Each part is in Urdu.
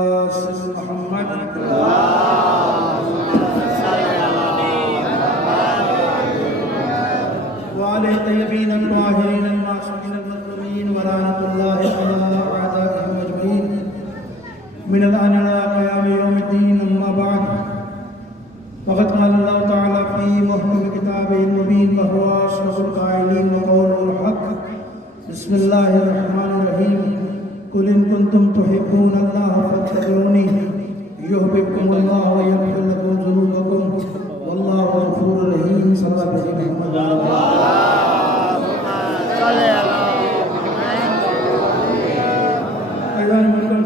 القاسم محمد وآل الطيبين الطاهرين المعصومين المظلومين ولعنة الله على أعدائهم أجمعين من الآن إلى قيام يوم الدين. أما بعد فقد قال الله تعالى في محكم كتابه المبين وهو أصدق القائلين وقوله الحق. بسم الله الرحمن الرحيم. قل إن كنتم تحبون الله فاتبعوني يحببكم الله ويغفر لكم ذنوبكم والله غفور رحيم. صلی اللہ علیہ وسلم.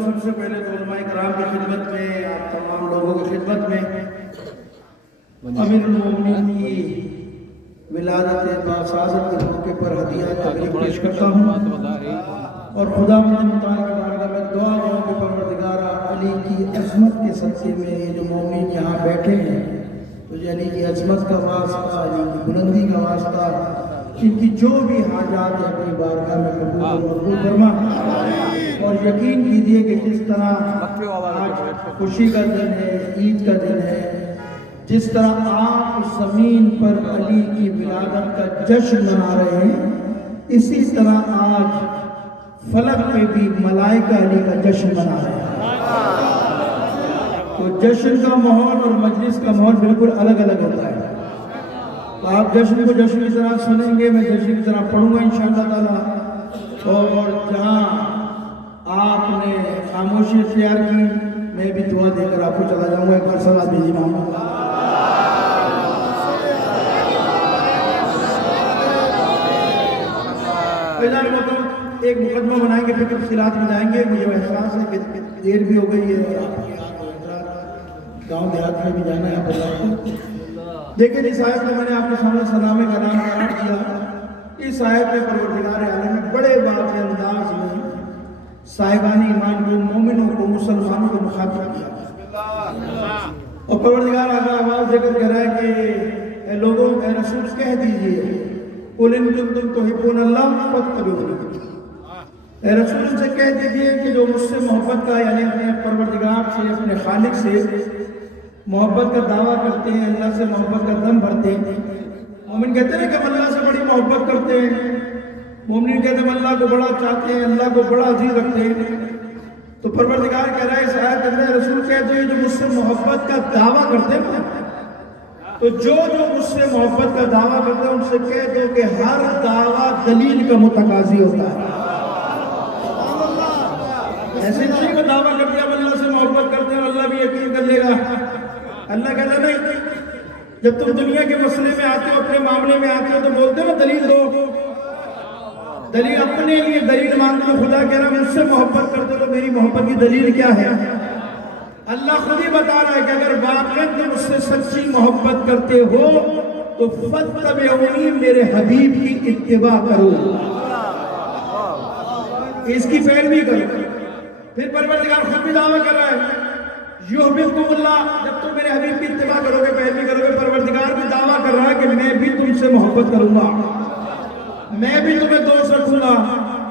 سب سے پہلے تو علماء کرام کی خدمت میں، آپ تمام لوگوں کی خدمت میں امیر المومنین کی ولادت باعزت کے موقع پر ہدیہ تقریب پیش کرتا ہوں اور خدا متعال کی بارگاہ میں دعا کروں کہ پروردگارہ علی کی عظمت کے صدقے میں یہ جو مومن یہاں بیٹھے ہیں تجھے علی کی عظمت کا واسطہ، علی کی بلندی کا واسطہ، ان کی جو بھی حاجات ہے اپنی بارگاہ میں قبول و مقبول فرما. اور یقین کیجئے کہ جس طرح آج خوشی کا دن ہے، عید کا دن ہے، جس طرح آپ زمین پر علی کی ولادت کا جشن منا رہے ہیں، اسی طرح آج فلک پہ بھی ملائکہ علی کا جشن منا رہے ہیں. تو جشن کا ماحول اور مجلس کا ماحول بالکل الگ الگ ہوتا ہے. تو آپ جشن کو جشن کی طرح سنیں گے، میں جشن کی طرح پڑھوں گا انشاءاللہ تعالی. اور جہاں آپ نے خاموشی اختیار کی، میں بھی دعا دے کر آپ کو چلا جاؤں گا. ایک بار صلوات بھیجیے محمد. ایک مقدمہ بنائیں گے پھر تفصیلات میں جائیں گے. مجھے احساس ہے کہ دیر بھی ہو گئی ہے اور آپ گاؤں دیہات میں بھی جانا ہے. دیکھیں جس آیت میں نے آپ کے سامنے سلام کلام قرار دیا، اس آیت میں پروردگار عالم نے بڑے واضح انداز میں صاحبان ایمان کو، مومنوں کو، مسلمانوں کو مخاطب کیا. اور پروردگار آواز دے کر کہہ رہا ہے کہ اے لوگوں، اے رسول کہہ دیجئے قل ان کنتم تحبون اللہ فاتبعونی. اے رسول ان سے کہہ دیجئے کہ جو مجھ سے محبت کا، یعنی اپنے پروردگار سے، اپنے خالق سے محبت کا دعویٰ کرتے ہیں، اللہ سے محبت کا دم بھرتے ہیں. مومن کہتے ہیں کہ ہم اللہ سے بڑی محبت کرتے ہیں. مومنین کہتے ہیں ہم اللہ کو بڑا چاہتے ہیں، اللہ کو بڑا عزیز رکھتے ہیں. تو پروردگار کہہ رہا ہے اس آیت میں رسول کہتے ہیں جو مجھ سے محبت کا دعویٰ کرتے ہیں، تو جو مجھ سے محبت کا دعویٰ کرتے ہیں ان سے کہہ دو کہ ہر دعویٰ دلیل کا متقاضی ہوتا ہے. ایسے نہیں وہ دعویٰ کرتے ہیں ہم اللہ سے محبت کرتے ہیں اللہ بھی یقین کر لے گا. اللہ کہتا نہیں، جب تم دنیا کے مسئلے میں آتے ہو، اپنے معاملے میں آتے ہو تو بولتے ہو دلیل دو. دلیل اپنے لیے دلیل مانگتے ہو. خدا کہہ رہا مجھ سے محبت کرتے ہو تو میری محبت کی دلیل کیا ہے؟ اللہ خود ہی بتا رہا ہے کہ اگر واقعاً تم مجھ سے سچی محبت کرتے ہو تو فاتبعونی، میرے حبیب کی اتباع کرو، اس کی پیروی کرو. پھر پروردگار خود بھی دعویٰ کر رہا ہے یحببکم اللہ، جب تم میرے حبیب کی اتباع کرو گے، پیروی کرو گے، پروردگار بھی دعویٰ کر رہا ہے کہ میں بھی تم سے محبت کروں گا، میں بھی تمہیں دوست رکھوں گا.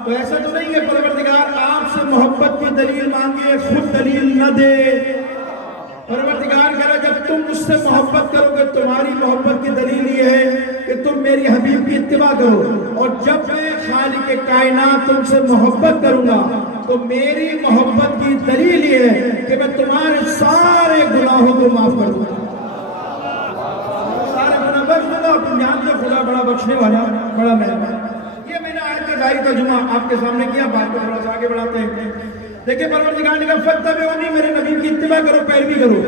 تو ایسا تو نہیں ہے پروردگار آپ سے محبت کی دلیل مانگے خود دلیل نہ دے. پروردگار کہہ رہا جب تم مجھ سے محبت کرو گے تمہاری محبت کی دلیل یہ ہے کہ تم میری حبیب کی اتباع کرو. اور جب میں خالق کائنات تم سے محبت کروں گا تو میری محبت کی دلیل یہ ہے کہ میں تمہارے سارے گناہوں کو معاف کر دوں گا. سارے گناہ بخش دوں گا. تم جانتے ہو خدا بڑا بخشنے والا، بڑا مہربان. یہ میں نے آیت کا ظاہری ترجمہ آپ کے سامنے کیا، بات کو تھوڑا سا آگے بڑھاتے ہیں. دیکھیں پروردگار نے کہا فاتبعونی، میرے نبی کی اتباع کرو، پیروی کرو.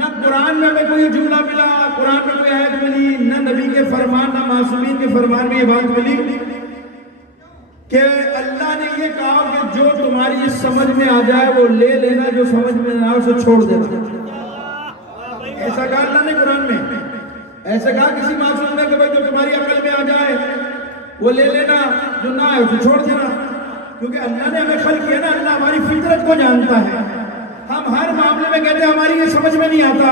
نہ قرآن میں ہمیں کوئی جملہ ملا، قرآن میں کوئی آیت ملی، نہ نبی کے فرمان، نہ معصومین کے فرمان میں یہ بات ملی کہ اللہ نے یہ کہا کہ جو تمہاری سمجھ میں آ جائے وہ لے لینا، جو سمجھ میں نہ آئے اسے چھوڑ دینا. ایسا کہا اللہ نے قرآن میں. ایسا کہا کسی معصوم نے کہ جو تمہاری عقل میں آ جائے وہ لے لینا، جو نہ آئے اسے چھوڑ دینا. کیونکہ اللہ نے ہمیں خلق کیا نا، اللہ ہماری فطرت کو جانتا ہے. ہم ہر معاملے میں کہتے ہیں ہماری یہ سمجھ میں نہیں آتا،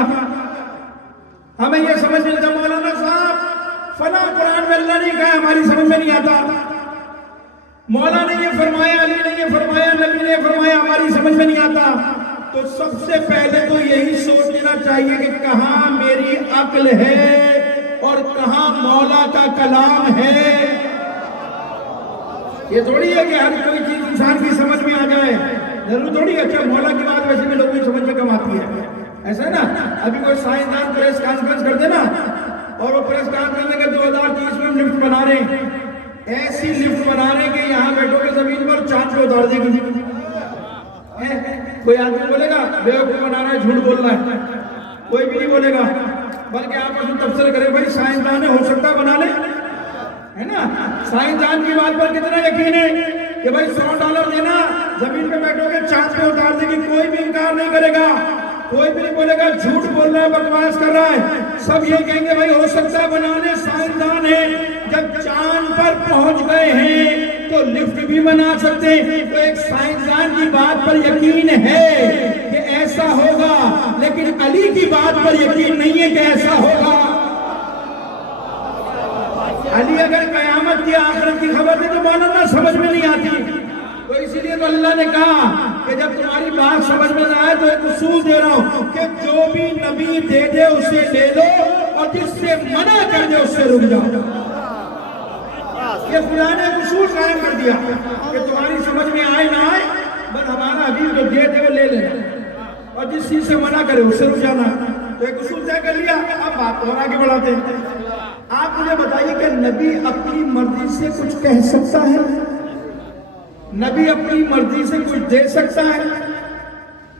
ہمیں یہ سمجھ میں نہیں آتا. مولانا صاحب فلاں قرآن میں اللہ نے کہا ہماری سمجھ میں نہیں آتا. مولا نے یہ فرمایا، علی نے یہ فرمایا، نبی نے یہ فرمایا، ہماری سمجھ میں نہیں آتا تو سب سے پہلے تو یہی سوچ لینا چاہیے کہ کہاں میری عقل ہے اور کہاں مولا کا کلام ہے۔ یہ تھوڑی ہے کہ ہر کوئی چیز انسان کی سمجھ میں آ جائے، ضرور تھوڑی ہے۔ اچھا مولا کی بات ویسے بھی لوگوں کی سمجھ میں کم آتی ہے، ایسا ہے نا۔ ابھی کوئی سائنسدان پریس کانفرنس کرتے نا، اور وہ پریس کانفرنس کے 2030 میں لفٹ بنا رہے ہیں، ایسی لفٹ بنا رہے ہیں کہ یہاں بیٹھو گے زمین پر چاند پہ اتار دے گی۔ کوئی آدمی بولے گا بیوقوف بنا رہا ہے، جھوٹ بول رہا ہے، کوئی بھی نہیں بولے گا، بلکہ آپ اس تبصرہ کرے بھائی سائنسدان ہے، ہو سکتا ہے بنا لے، ہے نا۔ سائنسدان کی بات پر کتنا یقین ہے کہ بھائی $100 دینا، زمین پہ بیٹھو گے چاند پہ اتار دے گی، کوئی بھی انکار نہیں کرے گا، کوئی بھی نہیں بولے گا جھوٹ بول رہا ہے، بکواس کر رہا ہے، سب یہ کہیں گے بھائی ہو سکتا ہے بنانے، سائنسدان ہے۔ جب چاند پر پہنچ گئے ہیں تو لفٹ بھی بنا سکتے ہیں، تو ایک سائنسدان کی بات پر یقین ہے کہ ایسا ہوگا، لیکن علی کی بات پر یقین نہیں ہے کہ ایسا ہوگا۔ علی اگر قیامت کی آخرت کی خبر دے تو مولانا سمجھ میں نہیں آتی، تو اسی لیے تو اللہ نے کہا کہ جب تمہاری بات سمجھ میں نہ آئے تو ایک اصول دے رہا ہوں کہ جو بھی نبی دے دے اسے لے لو، اور جس سے منع کر دے اس سے رک جاؤ۔ یہ خدا نے ایک اصول قائم کر دیا کہ تمہاری سمجھ میں آئے نہ آئے، بس ہمارا حبیب جو دے دے وہ لے لینا، اور جس چیز سے منع کرے اس سے رک جانا۔ تو ایک اصول طے کر لیا، اب بات اور آگے بڑھاتے ہیں۔ آپ مجھے بتائیے کہ نبی اپنی مرضی سے کچھ کہہ سکتا ہے؟ نبی اپنی مرضی سے کچھ دے سکتا ہے؟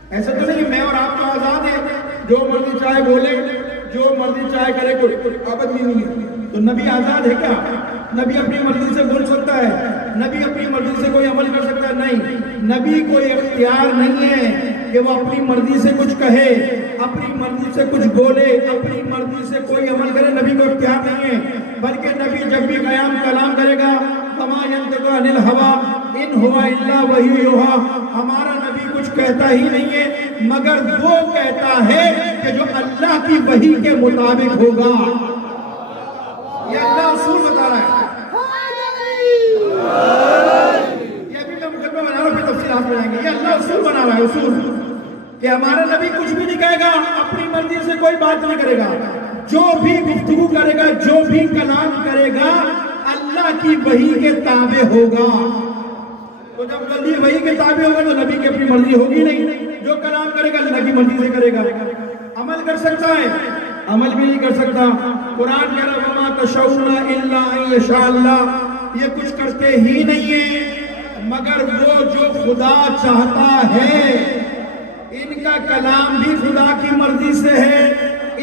ایسا تو نہیں، میں اور آپ تو آزاد ہیں، جو مرضی چاہے بولے، جو مرضی چاہے کرے، کوئی پابندی نہیں ہے۔ تو نبی آزاد ہے کیا؟ نبی اپنی مرضی سے بول سکتا ہے؟ نبی اپنی مرضی سے کوئی عمل کر سکتا ہے؟ نہیں، نبی کوئی اختیار نہیں ہے کہ وہ اپنی مرضی سے کچھ کہے، اپنی مرضی سے کچھ بولے، اپنی مرضی سے کوئی عمل کرے، نبی کو اختیار نہیں ہے۔ بلکہ نبی جب بھی قیام کلام کرے گا، وَمَا يَنطِقُ عَنِ الْهَوَىٰ إِنْ هُوَ إِلَّا وَحْيٌ يُوحَىٰ، ہمارا نبی کچھ کہتا ہی نہیں ہے مگر وہ کہتا ہے کہ جو اللہ کی وحی کے مطابق ہوگا۔ یہ اللہ اصول بتا رہا ہے، یہ ابھی میں مقدمہ بنا رہا ہوں، پھر تفصیلات میں جائیں گے۔ یہ اللہ اصول بنا رہا ہے، اصول کہ ہمارا نبی کچھ بھی نہیں کہے گا، اپنی مرضی سے کوئی بات نہیں کرے گا، جو بھی گفتگو کرے گا، جو بھی کلام کرے گا اللہ کی وحی کے تابع ہوگا۔ تو جب اللہ وحی کے تابع ہوگا تو نبی کی اپنی مرضی ہوگی نہیں، جو کلام کرے گا اللہ کی مرضی سے کرے گا۔ عمل کر سکتا ہے؟ عمل بھی نہیں کر سکتا۔ قرآن کہہ رہا وَمَا تَشَاءُونَ إِلَّا أَن يَشَاءَ اللَّهُ، یہ کچھ کرتے ہی نہیں ہے مگر وہ جو خدا چاہتا ہے۔ ان کا کلام بھی خدا کی مرضی سے ہے،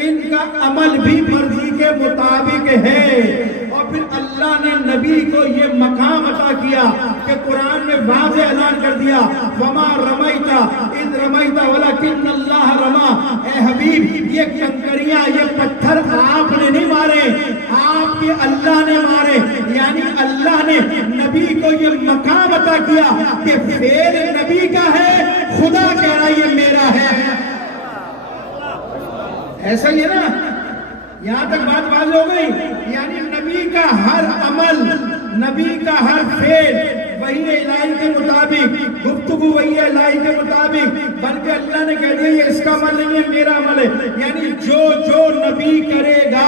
ان کا عمل بھی مرضی کے مطابق ہے۔ اور پھر اللہ نے نبی کو یہ مقام عطا کیا کہ قرآن میں واضح اعلان کر دیا وَمَا رَمَيْتَ إِذْ رَمَيْتَ وَلَكِنَّ اللَّهَ رَمَىٰ، اے حبیب یہ کنکریاں، یہ پتھر آپ نے نہیں مارے، آپ کے اللہ نے مارے۔ یعنی اللہ نے نبی کو یہ مقام عطا کیا کہ فعل نبی کا ہے، خدا کہہ رہا یہ میرا ہے۔ ایسا ہی ہے نا، یہاں تک بات واضح ہو گئی۔ یعنی نبی کا ہر عمل، نبی کا ہر فعل وحی الہی کے مطابق، گفتگو وحی الہی کے مطابق، بلکہ اللہ نے کہہ دیا یہ اس کا عمل نہیں ہے میرا عمل ہے۔ یعنی جو نبی کرے گا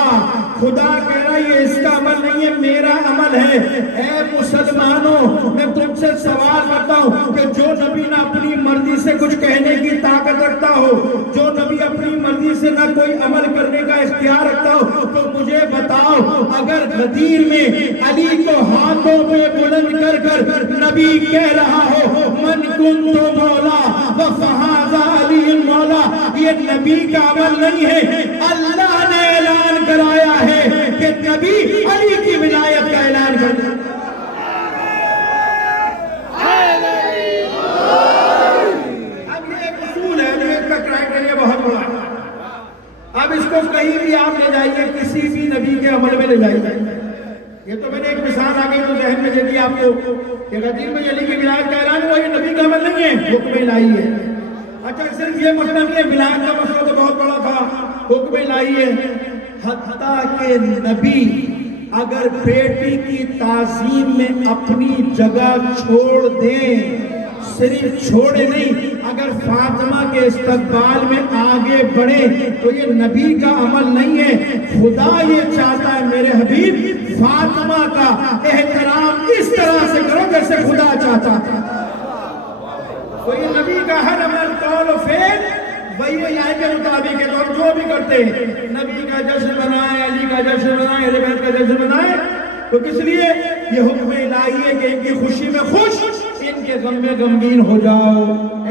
خدا کہہ رہا یہ اس کا عمل نہیں ہے میرا عمل ہے۔ اے مسلمانوں میں تم سے سوال کرتا ہوں کہ جو نبی نہ اپنی مرضی سے کچھ کہنے کی طاقت رکھتا ہو، جو نبی اپنی مرضی سے نہ کوئی عمل کرنے کا اختیار رکھتا ہو، تو مجھے بتاؤ اگر غدیر میں علی کو ہاتھوں پہ بلند کر کر نبی کہہ رہا ہو من کنت مولا وفہذا علی مولا، یہ نبی کا عمل نہیں ہے، اللہ نے اعلان کرایا ہے کہ نبی علی کی ولایت کا اعلان کر دیا۔ اب یہ ایک اصول ہے، اس کا کرائٹیریا بہت بڑا ہے۔ اب اس کو کہیں بھی آپ لے جائیے، کسی بھی نبی کے عمل میں لے جائیے۔ یہ تو میں نے ایک مثال آگئی تو ذہن میں دے دی آپ کو کہ غدیر میں علی کی ولایت کا اعلان ہوا، یہ نبی کا عمل نہیں ہے، حکم الہی ہے۔ اچھا صرف یہ مسئلہ نہیں ہے، ولایت کا مسئلہ تو بہت بڑا تھا، حکم الہی ہے۔ حتیٰ کہ نبی اگر بیٹی کی تعظیم میں اپنی جگہ چھوڑ دیں، صرف چھوڑے نہیں، اگر فاطمہ کے استقبال میں آگے بڑھیں تو یہ نبی کا عمل نہیں ہے۔ خدا یہ چاہتا ہے میرے حبیب فاطمہ کا احترام اس طرح سے کرو جیسے خدا چاہتا ہے۔ تو یہ نبی کا ہر عمل قول و فعل وہی اللہ کے مطابق ہے، تو ہم جو بھی کرتے ہیں نبی کا جشن منائیں، علی کا جشن منائیں، اہل بیت کا جشن منائیں، تو کس لیے؟ یہ حکم الہی ہے کہ ان کی خوشی میں خوش، ان کے غم میں غمگین ہو جاؤ۔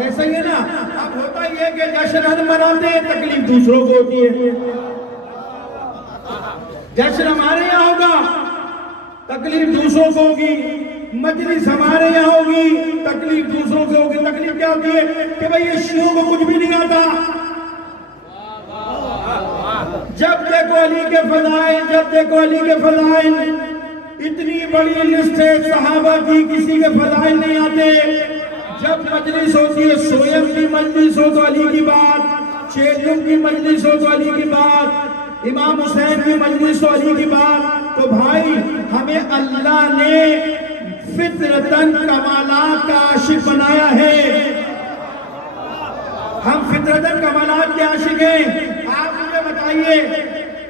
ایسا ہی ہے نا؟ اب ہوتا ہی ہے کہ جشن ہم مناتے ہیں، تکلیف دوسروں کو ہوتی ہے۔ جشن ہمارے یہاں ہوگا، تکلیف دوسروں کو ہوگی، مجلس ہمارے یہاں ہوگی، تکلیف دوسروں سے ہوگی۔ تکلیف کیا ہوتی ہے کہ بھئی یہ شیعوں کو کچھ بھی نہیں آتا، جب دیکھو علی کے فضائل، جب دیکھو علی کے فضائل، اتنی بڑی لسٹ ہے صحابہ کی، کسی کے فضائل نہیں آتے۔ جب مجلس ہوتی ہے، سویم کی مجلس ہو تو علی کی بات، چیلم کی مجلس ہو تو علی کی بات، امام حسین کی مجلس ہو علی کی بات، تو بھائی ہمیں اللہ نے فطرتاً کمالات کا عاشق بنایا ہے، ہم فطرتاً کمالات کے عاشق ہیں۔ آپ مجھے بتائیے،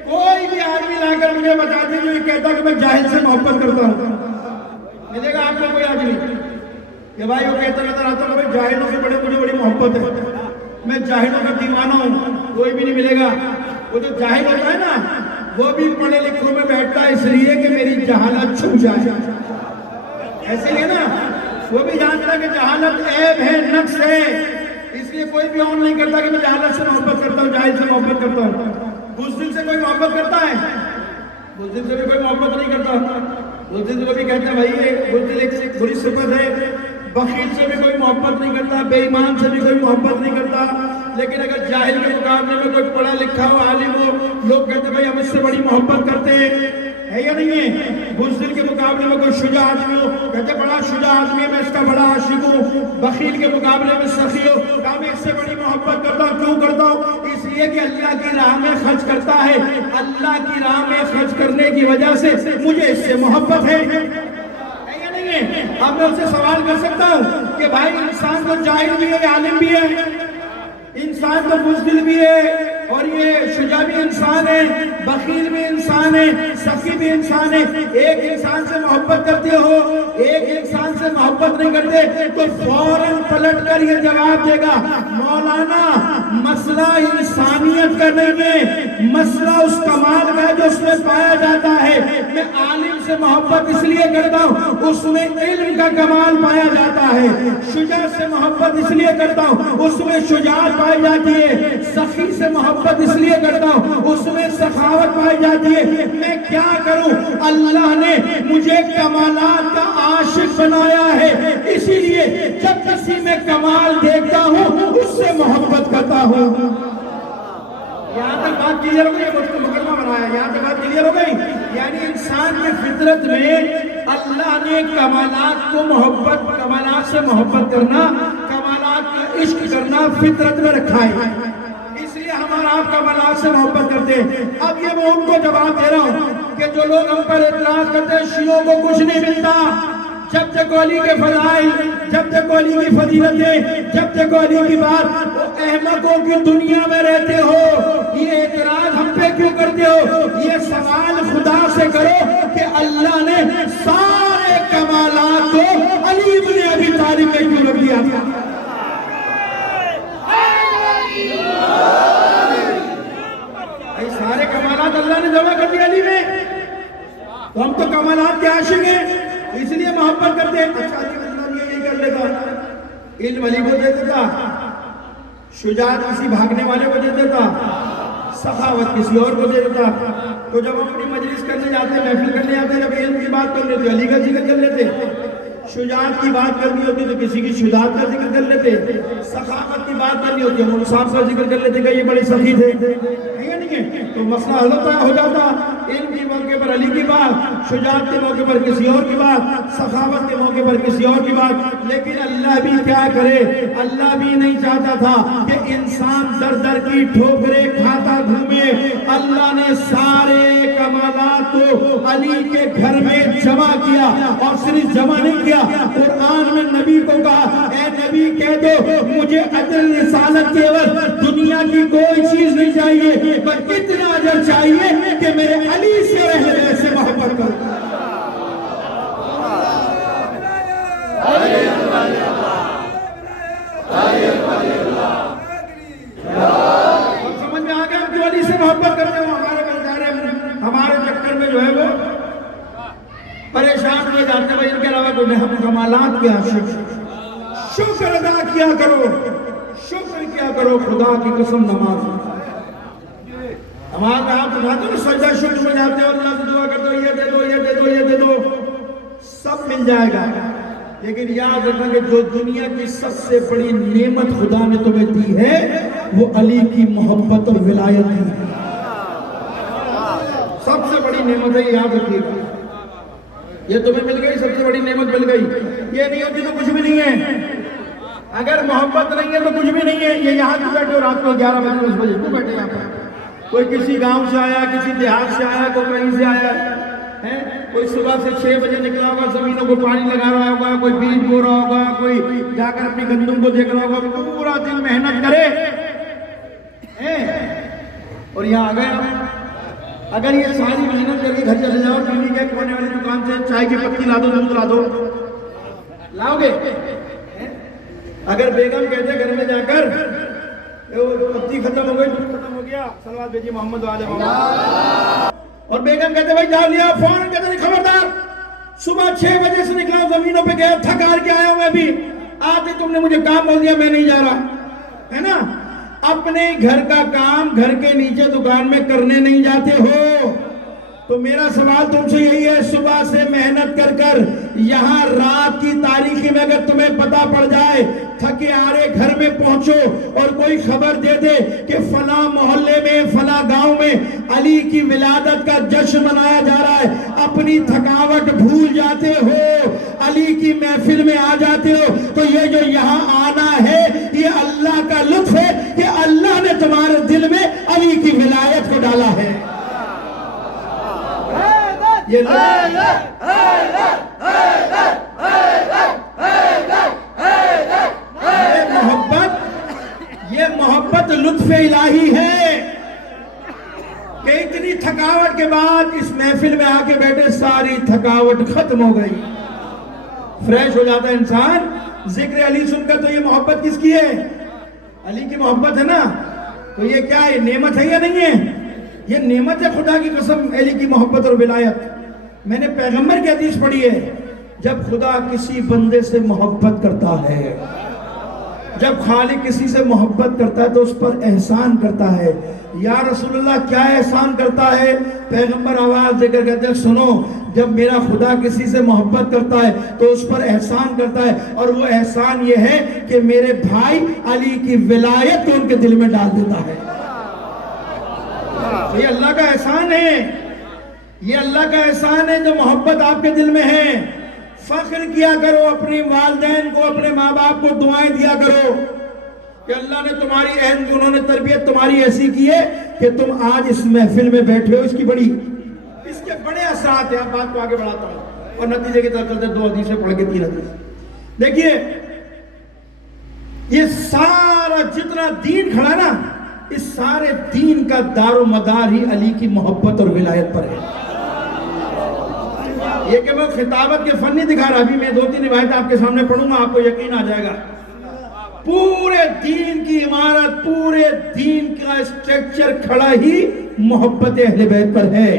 کوئی بھی آدمی لا کر مجھے بتا دیں جو یہ کہتا کہ میں جاہل سے محبت کرتا ہوں، ملے گا آپ کو کوئی آدمی کہ بھائی وہ کہتا نظر آتا ہوں کہ جاہلوں سے مجھے بڑی محبت ہے، میں جاہلوں کا دیوانہ ہوں؟ کوئی بھی نہیں ملے گا۔ وہ جو جاہل ہوتا ہے نا، وہ بھی پڑھے لکھوں میں بیٹھتا ہے اس لیے کہ میری جہالت چھپ جائے، ایسے ہی ہے نا؟ وہ بھی جانتا ہے کہ جہالت عیب ہے، نقص ہے، اس لیے کوئی بھی آن نہیں کرتا کہ میں جہالت سے محبت کرتا ہوں، جاہل سے محبت کرتا ہوں۔ بزدل سے کوئی محبت کرتا ہے؟ بزدل سے بھی کوئی محبت نہیں کرتا۔ بزدل کو بھی کہتے ہیں بھائی بزدل ایک بری صفت ہے۔ بخیل سے بھی کوئی محبت نہیں کرتا، بے ایمان سے بھی کوئی محبت نہیں کرتا۔ لیکن اگر جاہل کے مقابلے میں کوئی پڑھا لکھا ہو، عالم ہو، لوگ کہتے ہیں بھائی ہم اس سے بڑی محبت کرتے ہیں، ہے یا نہیں ہے؟ بزدل کے مقابلے میں کوئی شجاع آدمی ہو، کہتے بڑا شجاع آدمی ہے، میں اس کا بڑا عاشق ہوں۔ بخیل کے مقابلے میں سخی ہو، کہا میں اس سے بڑی محبت کرتا ہوں۔ کیوں کرتا ہوں؟ اس لیے کہ اللہ کی راہ میں خرچ کرتا ہے، اللہ کی راہ میں خرچ کرنے کی وجہ سے مجھے اس سے محبت ہے یا نہیں ہے؟ اب میں اس سے سوال کر سکتا ہوں کہ بھائی انسان تو جاہل بھی ہے، عالم بھی ہے، انسان تو بزدل بھی ہے، اور یہ شجاع بھی انسان ہے، بخیل بھی انسان ہے، سخی بھی انسان ہے۔ ایک انسان سے محبت کرتے ہو، ایک انسان سے محبت نہیں کرتے، تو فوراً پلٹ کر یہ جواب دے گا مولانا مسئلہ انسانیت کا نہیں ہے، مسئلہ اس کمال کا ہے جو اس میں پایا جاتا ہے۔ میں عالم سے محبت اس لیے کرتا ہوں، اس میں علم کا کمال پایا جاتا ہے۔ شجاع سے محبت اس لیے کرتا ہوں، اس میں شجاعت پائی جاتی ہے۔ سخی سے محبت اس لیے کرتا ہوں، اس میں سخاوت پائی جاتی ہے۔ میں کیا کروں؟ اللہ نے مجھے کمالات کا عاشق بنایا ہے، اسی لیے جب کسی میں کمال دیکھتا ہوں اس سے محبت کرتا ہوں۔ یہاں تک بات کلیئر ہو گئی؟ مجھ کو مقدمہ بنایا، یہاں تک بات کلیئر ہو گئی؟ یعنی انسان کی فطرت میں اللہ نے کمالات کو محبت، کمالات سے محبت کرنا، کمالات کا عشق کرنا فطرت میں رکھا ہے، اس لیے ہمارا آپ کمالات سے محبت کرتے ہیں۔ اب یہ میں ان کو جواب دے رہا ہوں کہ جو لوگ ہم پر اعتراض کرتے ہیں شیعوں کو کچھ نہیں ملتا، جب تک علی کے فضائل، جب تک علی کی فضیلتیں، جب تک علی کی بات، وہ احمقوں کی دنیا میں رہتے ہو، یہ اعتراض ہم پہ کیوں کرتے ہو؟ یہ سوال خدا سے کرو کہ اللہ نے سارے کمالات کو علی بن ابی طالب میں کیوں رکھ دیا تھا؟ سارے کمالات اللہ نے جمع کر دیا علی میں، تو ہم تو کمالات کے عاشق ہیں، اس لیے محبت کرتے ہیں۔ اچھا علی مطلب یہی کر لیتا، علم علی کو دے دیتا، شجاعت کسی بھاگنے والے کو دے دیتا، سخاوت کسی اور کو دے دیتا، تو جب ہم اپنی مجلس کرنے جاتے ہیں، محفل کرنے جاتے ہیں، جب علم کی بات کر لیتے علی کا ذکر کر لیتے، شجاعت کی بات کرنی ہوتی تو کسی کی شجاعت کا ذکر کر لیتے، سخاوت کی بات کرنی ہوتی ہم صاحب کا ذکر کر لیتے کہ یہ بڑے سخی تھے، ہے یا نہیں ہے؟ تو مسئلہ حل ہو جاتا۔ علم کے موقع پر علی کی بات، شجاعت کے موقع پر کسی اور کی بات، سخاوت کے موقع پر کسی اور کی بات۔ لیکن اللہ بھی کیا کرے، اللہ بھی نہیں چاہتا تھا کہ انسان در در کی ٹھوکریں کھاتا گھومے۔ اللہ نے سارے کمالات کو علی جمع کیا، اور صرف جمع نہیں کیا، قرآن میں نبی کو کہا اے نبی کہہ دو مجھے اجر رسالت کے عوض دنیا کی کوئی چیز نہیں چاہیے، بس اتنا اجر چاہیے کہ میرے علی سے اہل بیت سے محبت کرو۔ سمجھ میں آ گیا ہم کیوں علی سے محبت کرتے ہیں؟ ہمارے بیچارے ہمارے چکر میں جو ہے وہ پریشان ہوئے جاتے ہیں، بھائی ان کے علاوہ کوئی ہم کمالات کے عاشق۔ شکر ادا کیا کرو، شکر کیا کرو، خدا کی قسم نماز ہمارے آپ اٹھاتے ہو سجدہ شکر میں جاتے ہو، اللہ سے دعا کرتے ہو یہ دے دو یہ دے دو یہ دے دو، سب مل جائے گا، لیکن یاد رکھنا کہ جو دنیا کی سب سے بڑی نعمت خدا نے تمہیں دی ہے وہ علی کی محبت اور ولایت دی ہے، سب سے بڑی نعمت ہے، یاد رکھیے گا۔ یہ تمہیں مل گئی، سب سے بڑی نعمت مل گئی، یہ نہیں ہوتی تو کچھ بھی نہیں ہے۔ اگر محبت نہیں ہے تو کچھ بھی نہیں ہے۔ یہ یہاں کیوں بیٹھے ہو رات کو 11 بجے 10 بجے کیوں بیٹھے یہاں پر؟ کوئی کسی گاؤں سے آیا، کسی دیہات سے آیا، کوئی کہیں سے آیا ہے، کوئی صبح سے 6 بجے نکلا ہوگا، زمینوں کو پانی لگا رہا ہوگا، کوئی بیج بو رہا ہوگا، کوئی جا کر اپنی گندم کو دیکھ رہا ہوگا، پورا دن محنت کرے اور یہاں آ گیا۔ اگر یہ ساری محنت کر کے گھر چلے جاؤ، پانی کے کونے والی دکان سے چائے کی پتی لا دو، دودھ لا دو، لاؤ گے؟ اگر بیگم کہتے گھر میں جا کر پتی ختم ہو گئی، دودھ ختم ہو گیا، صلوات بھیجیے محمد والے محمد، اور بیگم کہتے بھائی جا لیا، فوراً کہتے نہیں خبردار، صبح 6 بجے سے نکلا زمینوں پہ گیا، تھک ہار کے آیا ہوں میں بھی، آتے تم نے مجھے کام بول دیا میں نہیں جا رہا، ہے نا؟ اپنے گھر کا کام گھر کے نیچے دکان میں کرنے نہیں جاتے ہو، تو میرا سوال تم سے یہی ہے، صبح سے محنت کر کر یہاں رات کی تاریکی میں اگر تمہیں پتا پڑ جائے، تھکے آرے گھر میں پہنچو اور کوئی خبر دے دے کہ فلاں محلے میں فلاں گاؤں میں علی کی ولادت کا جشن منایا جا رہا ہے، اپنی تھکاوٹ بھول جاتے ہو، علی کی محفل میں آ جاتے ہو، تو یہ جو یہاں آنا ہے یہ اللہ کا لطف ہے کہ اللہ نے تمہارے دل میں علی کی ولایت کو ڈالا ہے۔ یہ محبت لطف الہی ہے کہ اتنی تھکاوٹ کے بعد اس محفل میں آ کے بیٹھے ساری تھکاوٹ ختم ہو گئی، فریش ہو جاتا ہے انسان۔ ذکر علی سن کر تو یہ محبت کس کی ہے؟ علی کی محبت ہے نا، تو یہ کیا ہے؟ نعمت ہے یا نہیں ہے؟ یہ نعمت ہے خدا کی قسم، علی کی محبت اور ولایت۔ میں نے پیغمبر کی حدیث پڑھی ہے، جب خدا کسی بندے سے محبت کرتا ہے، جب خالق کسی سے محبت کرتا ہے تو اس پر احسان کرتا ہے۔ یا رسول اللہ کیا احسان کرتا ہے؟ پیغمبر آواز دے کر کہتے ہیں سنو، جب میرا خدا کسی سے محبت کرتا ہے تو اس پر احسان کرتا ہے، اور وہ احسان یہ ہے کہ میرے بھائی علی کی ولایت کو ان کے دل میں ڈال دیتا ہے۔ یہ اللہ کا احسان ہے، یہ اللہ کا احسان ہے جو محبت آپ کے دل میں ہے۔ فخر کیا کرو اپنی والدین کو، اپنے ماں باپ کو دعائیں دیا کرو کہ اللہ نے تمہاری انہوں نے تربیت تمہاری ایسی کی ہے کہ تم آج اس محفل میں بیٹھے ہو، اس کے بڑے اثرات ہیں۔ اب بات کو آگے بڑھاتا ہوں اور نتیجے کی طرف چلتے 2 حدیثیں پڑھ کے 3 حدیث دیکھیے۔ یہ سارا جتنا دین کھڑا نا، اس سارے دین کا دار و مدار ہی علی کی محبت اور ولایت پر ہے۔ یہ کہ میں خطابت کے فن نہیں دکھا رہا، ابھی میں 2-3 روایتیں آپ کے سامنے پڑھوں گا، آپ کو یقین آ جائے گا۔ پورے دین کی عمارت، پورے دین کا اسٹرکچر کھڑا ہی محبت اہل بیت پر ہے۔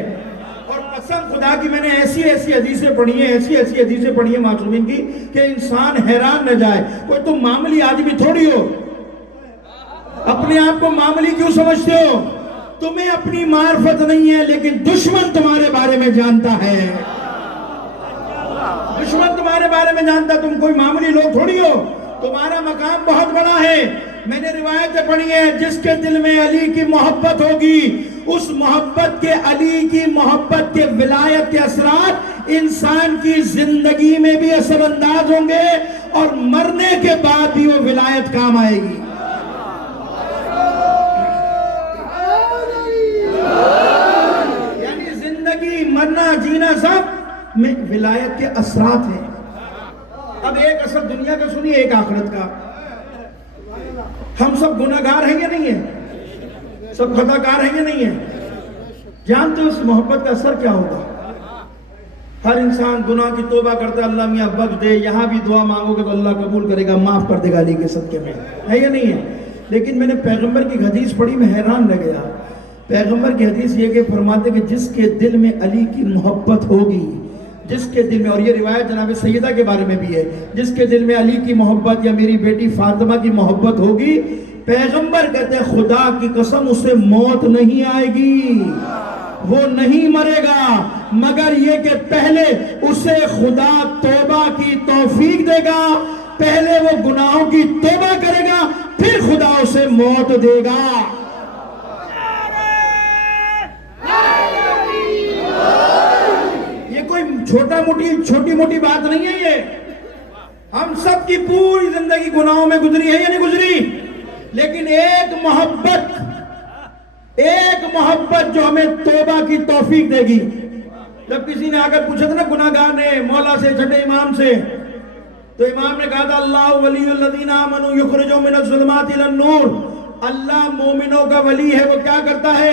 اور قسم خدا کی میں نے ایسی حدیثیں پڑھی ہیں، ایسی حدیثیں پڑھی ہیں معصومین کی کہ انسان حیران نہ جائے۔ کوئی تم معمولی آدمی تھوڑی ہو، اپنے آپ کو معمولی کیوں سمجھتے ہو؟ تمہیں اپنی معرفت نہیں ہے، لیکن دشمن تمہارے بارے میں جانتا ہے، دشمن تمہارے بارے میں جانتا ہے، تم کوئی معمولی لوگ تھوڑی ہو، تمہارا مقام بہت بڑا ہے۔ میں نے روایتیں پڑھی ہیں، جس کے دل میں علی کی محبت ہوگی، اس محبت کے، علی کی محبت کے ولایت کے اثرات انسان کی زندگی میں بھی اثر انداز ہوں گے، اور مرنے کے بعد بھی وہ ولایت کام آئے گی۔ یعنی زندگی، مرنا، جینا سب میں ولایت کے اثرات ہیں. اب ایک اثر دنیا کا سنیے، ایک آخرت کا. ہم سب گناہگار ہیں یا نہیں ہیں؟ سب خطا کار ہیں یا نہیں ہیں؟ جانتے ہو اس محبت کا اثر کیا ہوگا؟ ہر انسان گناہ کی توبہ کرتا ہے، اللہ میاں بخش دے. یہاں بھی دعا مانگو گے تو اللہ قبول کرے گا، معاف کر دے گا علی کے صدقے میں. ہے یا نہیں ہے؟ لیکن میں نے پیغمبر کی حدیث پڑھی، میں حیران رہ گیا. پیغمبر کی حدیث یہ کہ فرماتے کہ جس کے دل میں علی کی محبت ہوگی، جس کے دل میں، اور یہ روایت جناب سیدہ کے بارے میں بھی ہے، جس کے دل میں علی کی محبت یا میری بیٹی فاطمہ کی محبت ہوگی، پیغمبر کہتے ہیں خدا کی قسم اسے موت نہیں آئے گی، وہ نہیں مرے گا، مگر یہ کہ پہلے اسے خدا توبہ کی توفیق دے گا، پہلے وہ گناہوں کی توبہ کرے گا، پھر خدا اسے موت دے گا. یہ کوئی چھوٹی موٹی بات نہیں ہے. یہ ہم سب کی پوری زندگی گناہوں میں گزری ہے یا نہیں گزری؟ لیکن ایک محبت جو ہمیں توبہ کی توفیق دے گی. جب کسی نے آ کر پوچھا تھا نا گناہگار نے مولا سے، چھٹے امام سے، تو امام نے کہا تھا اللہ ولی الذین آمنوا یخرجوا من الظلمات الی النور. اللہ مومنوں کا ولی ہے، وہ کیا کرتا ہے؟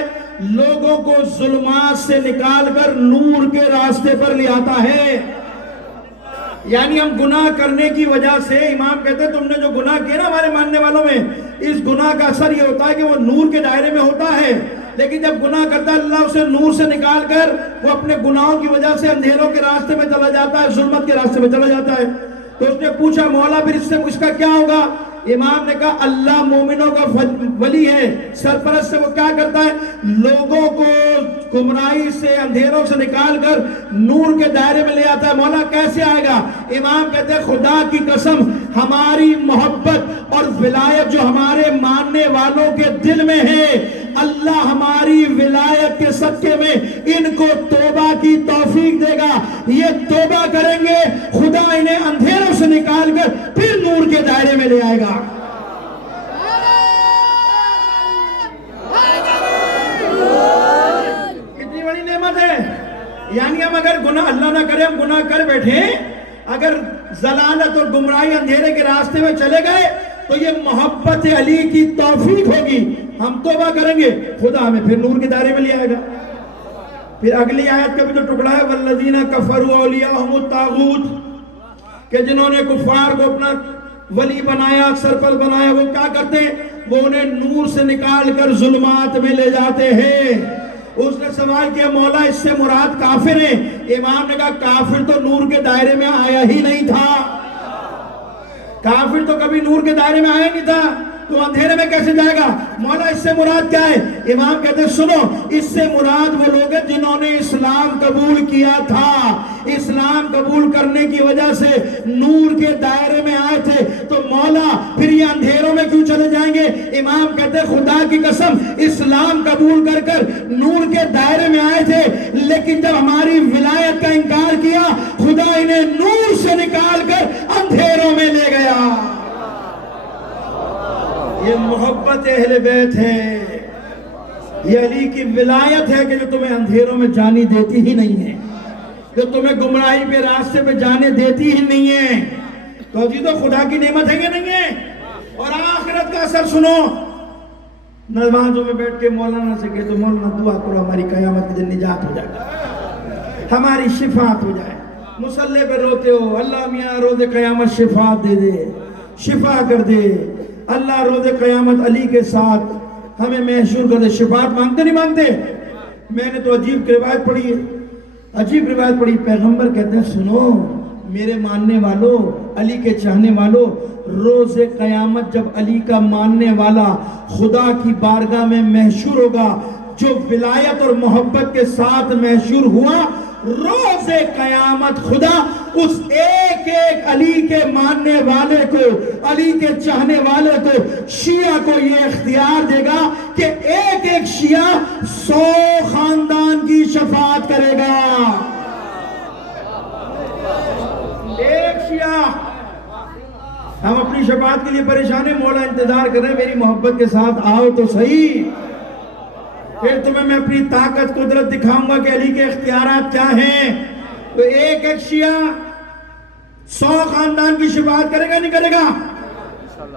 لوگوں کو ظلمات سے نکال کر نور کے راستے پر لے آتا ہے. یعنی ہم گناہ کرنے کی وجہ سے، امام کہتے ہیں تم نے جو گناہ کیا نا ہمارے ماننے والوں میں، اس گناہ کا اثر یہ ہوتا ہے کہ وہ نور کے دائرے میں ہوتا ہے. لیکن جب گناہ کرتا ہے اللہ اسے نور سے نکال کر وہ اپنے گناہوں کی وجہ سے اندھیروں کے راستے میں چلا جاتا ہے، ظلمت کے راستے میں چلا جاتا ہے. تو اس نے پوچھا مولا پھر اس کا کیا ہوگا؟ امام نے کہا اللہ مومنوں کا ولی ہے، سرپرست سے. وہ کیا کرتا ہے؟ لوگوں کو گمراہی سے، اندھیروں سے نکال کر نور کے دائرے میں لے آتا ہے. مولا کیسے آئے گا؟ امام کہتے ہیں خدا کی قسم ہماری محبت اور ولایت جو ہمارے ماننے والوں کے دل میں ہے، اللہ ہماری ولایت کے صدقے میں ان کو توبہ کی توفیق دے گا. یہ توبہ کریں گے، خدا انہیں اندھیروں سے نکال کر پھر نور کے دائرے میں لے آئے گا. کتنی بڑی نعمت ہے. یعنی ہم اگر گناہ، اللہ نہ کرے ہم گناہ کر بیٹھے، اگر ضلالت اور گمراہی اندھیرے کے راستے میں چلے گئے تو یہ محبت علی کی توفیق ہوگی، ہم توبہ کریں گے، خدا ہمیں پھر نور کے دائرے میں لے آئے گا. پھر اگلی آیت کا بھی جو ٹکڑا ہے والذین کفروا اولیاءہم الطاغوت، کہ جنہوں نے کفار کو اپنا ولی بنایا، سرپرست بنایا، وہ کیا کرتے ہیں؟ وہ انہیں نور سے نکال کر ظلمات میں لے جاتے ہیں. اس نے سوال کیا مولا اس سے مراد کافر ہیں؟ امام نے کہا کافر تو نور کے دائرے میں آیا ہی نہیں تھا، کافر تو کبھی نور کے دائرے میں آیا نہیں تھا، تو اندھیرے میں کیسے جائے گا؟ مولا اس سے مراد کیا ہے؟ امام کہتے ہیں سنو، اس سے مراد وہ لوگ ہیں جنہوں نے اسلام قبول کیا تھا، اسلام قبول کرنے کی وجہ سے نور کے دائرے میں آئے تھے. تو مولا پھر یہ اندھیروں میں کیوں چلے جائیں گے؟ امام کہتے ہیں خدا کی قسم اسلام قبول کر کر نور کے دائرے میں آئے تھے، لیکن جب ہماری ولایت کا انکار کیا خدا انہیں نور سے نکال کر اندھیروں میں لے گیا. یہ محبت اہل بیت ہے، یہ علی کی ولایت ہے کہ جو تمہیں اندھیروں میں جانے دیتی ہی نہیں ہے، جو تمہیں گمراہی پہ راستے پہ جانے دیتی ہی نہیں ہے. تو جی تو خدا کی نعمت ہے کہ نہیں ہے؟ اور آخرت کا اثر سنو. نمازوں میں بیٹھ کے مولانا سے کہے تو مولانا دعا کرو ہماری قیامت کے دن نجات ہو جائے، ہماری شفاعت ہو جائے. مصلی پہ روتے ہو، اللہ میاں روز قیامت شفاعت دے دے، شفا کر دے. اللہ روز قیامت علی کے ساتھ ہمیں محشور کر دے. شفاعت مانگتے نہیں مانگتے؟ میں نے تو عجیب روایت پڑھی ہے، عجیب روایت پڑھی. پیغمبر کہتے ہیں سنو میرے ماننے والوں، علی کے چاہنے والوں، روز قیامت جب علی کا ماننے والا خدا کی بارگاہ میں محشور ہوگا، جو ولایت اور محبت کے ساتھ محشور ہوا، روز قیامت خدا اس ایک ایک علی کے ماننے والے کو، علی کے چاہنے والے کو، شیعہ کو یہ اختیار دے گا کہ ایک ایک شیعہ 100 خاندان کی شفاعت کرے گا. ایک شیعہ. ہم اپنی شفاعت کے لیے پریشان ہیں، مولا انتظار کر رہے ہیں میری محبت کے ساتھ آؤ تو صحیح، پھر تمہیں میں اپنی طاقت قدرت دکھاؤں گا کہ علی کے اختیارات کیا ہیں. تو ایک ایک شیعہ 100 خاندان کی شفاعت کرے گا نہیں کرے گا؟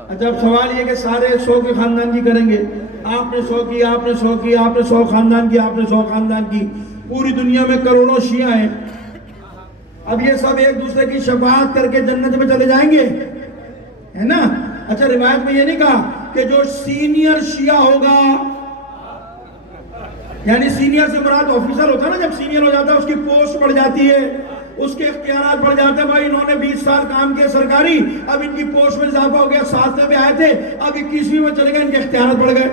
اچھا اب سوال یہ کہ سارے 100 کے خاندان کی کریں گے، آپ نے 100 کی، آپ نے 100 کی، آپ نے 100 خاندان کی، آپ نے 100 خاندان کی، پوری دنیا میں کروڑوں شیعہ ہیں، اب یہ سب ایک دوسرے کی شفاعت کر کے جنت میں چلے جائیں گے، ہے نا؟ اچھا روایت میں یہ نہیں کہا کہ جو سینئر شیعہ ہوگا، یعنی سینئر سے مراد آفیسر ہوتا ہے نا، جب سینئر ہو جاتا ہے اس کی پوسٹ بڑھ جاتی ہے، اس کے اختیارات بڑھ جاتے ہیں، بھائی انہوں نے 20 سال کام کیا سرکاری، اب ان کی پوسٹ میں اضافہ ہو گیا، 7 میں آئے تھے اب 21ویں میں چلے گئے، ان کے اختیارات بڑھ گئے،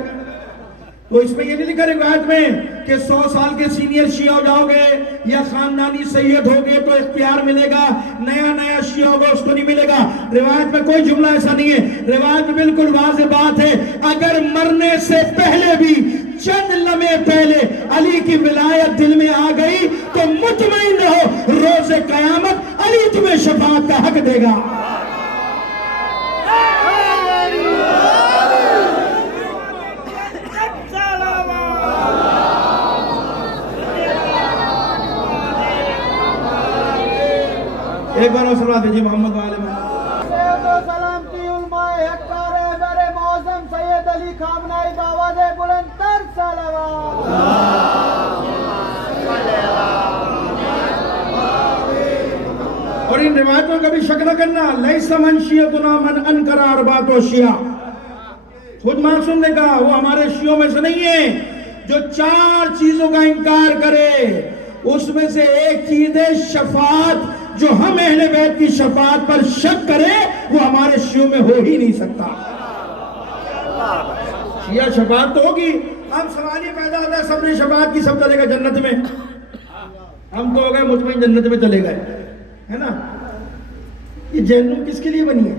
تو اس میں یہ نہیں لکھا روایت میں کہ 100 سال کے سینئر شیعہ ہو جاؤ گے یا خاندانی سید ہوگے تو اختیار ملے گا، نیا شیعہ ہوگا اس کو نہیں ملے گا، روایت میں کوئی جملہ ایسا نہیں ہے، روایت میں بالکل واضح بات ہے، اگر مرنے سے پہلے بھی چند لمحے پہلے علی کی ولایت دل میں آ گئی تو مطمئن رہو روز قیامت علی تمہیں شفاعت کا حق دے گا۔ ایک بار سنا دیجیے محمد والے سلامتی علماء حقار احبار معظم سید علی خامنہئی باواز بلند تر صلوات۔ اور ان روایتوں کا بھی شک نہ کرنا، لیس من شیعتنا من انکر اربعۃ شیعہ، خود معصوم نے کہا وہ ہمارے شیعوں میں سے نہیں ہے جو 4 چیزوں کا انکار کرے، اس میں سے ایک چیز ہے شفاعت، جو ہم اہل بیت کی شفاعت پر شک کرے وہ ہمارے شیعوں میں ہو ہی نہیں سکتا۔ شیعہ شفاعت تو ہوگی، اب سوال یہ پیدا ہوتا ہے سب نے شفاعت کی، سب چلے گئے جنت میں، ہم تو ہو گئے مطمئن جنت میں چلے گئے، ہے نا؟ یہ جہنم کس کے لیے بنی ہے؟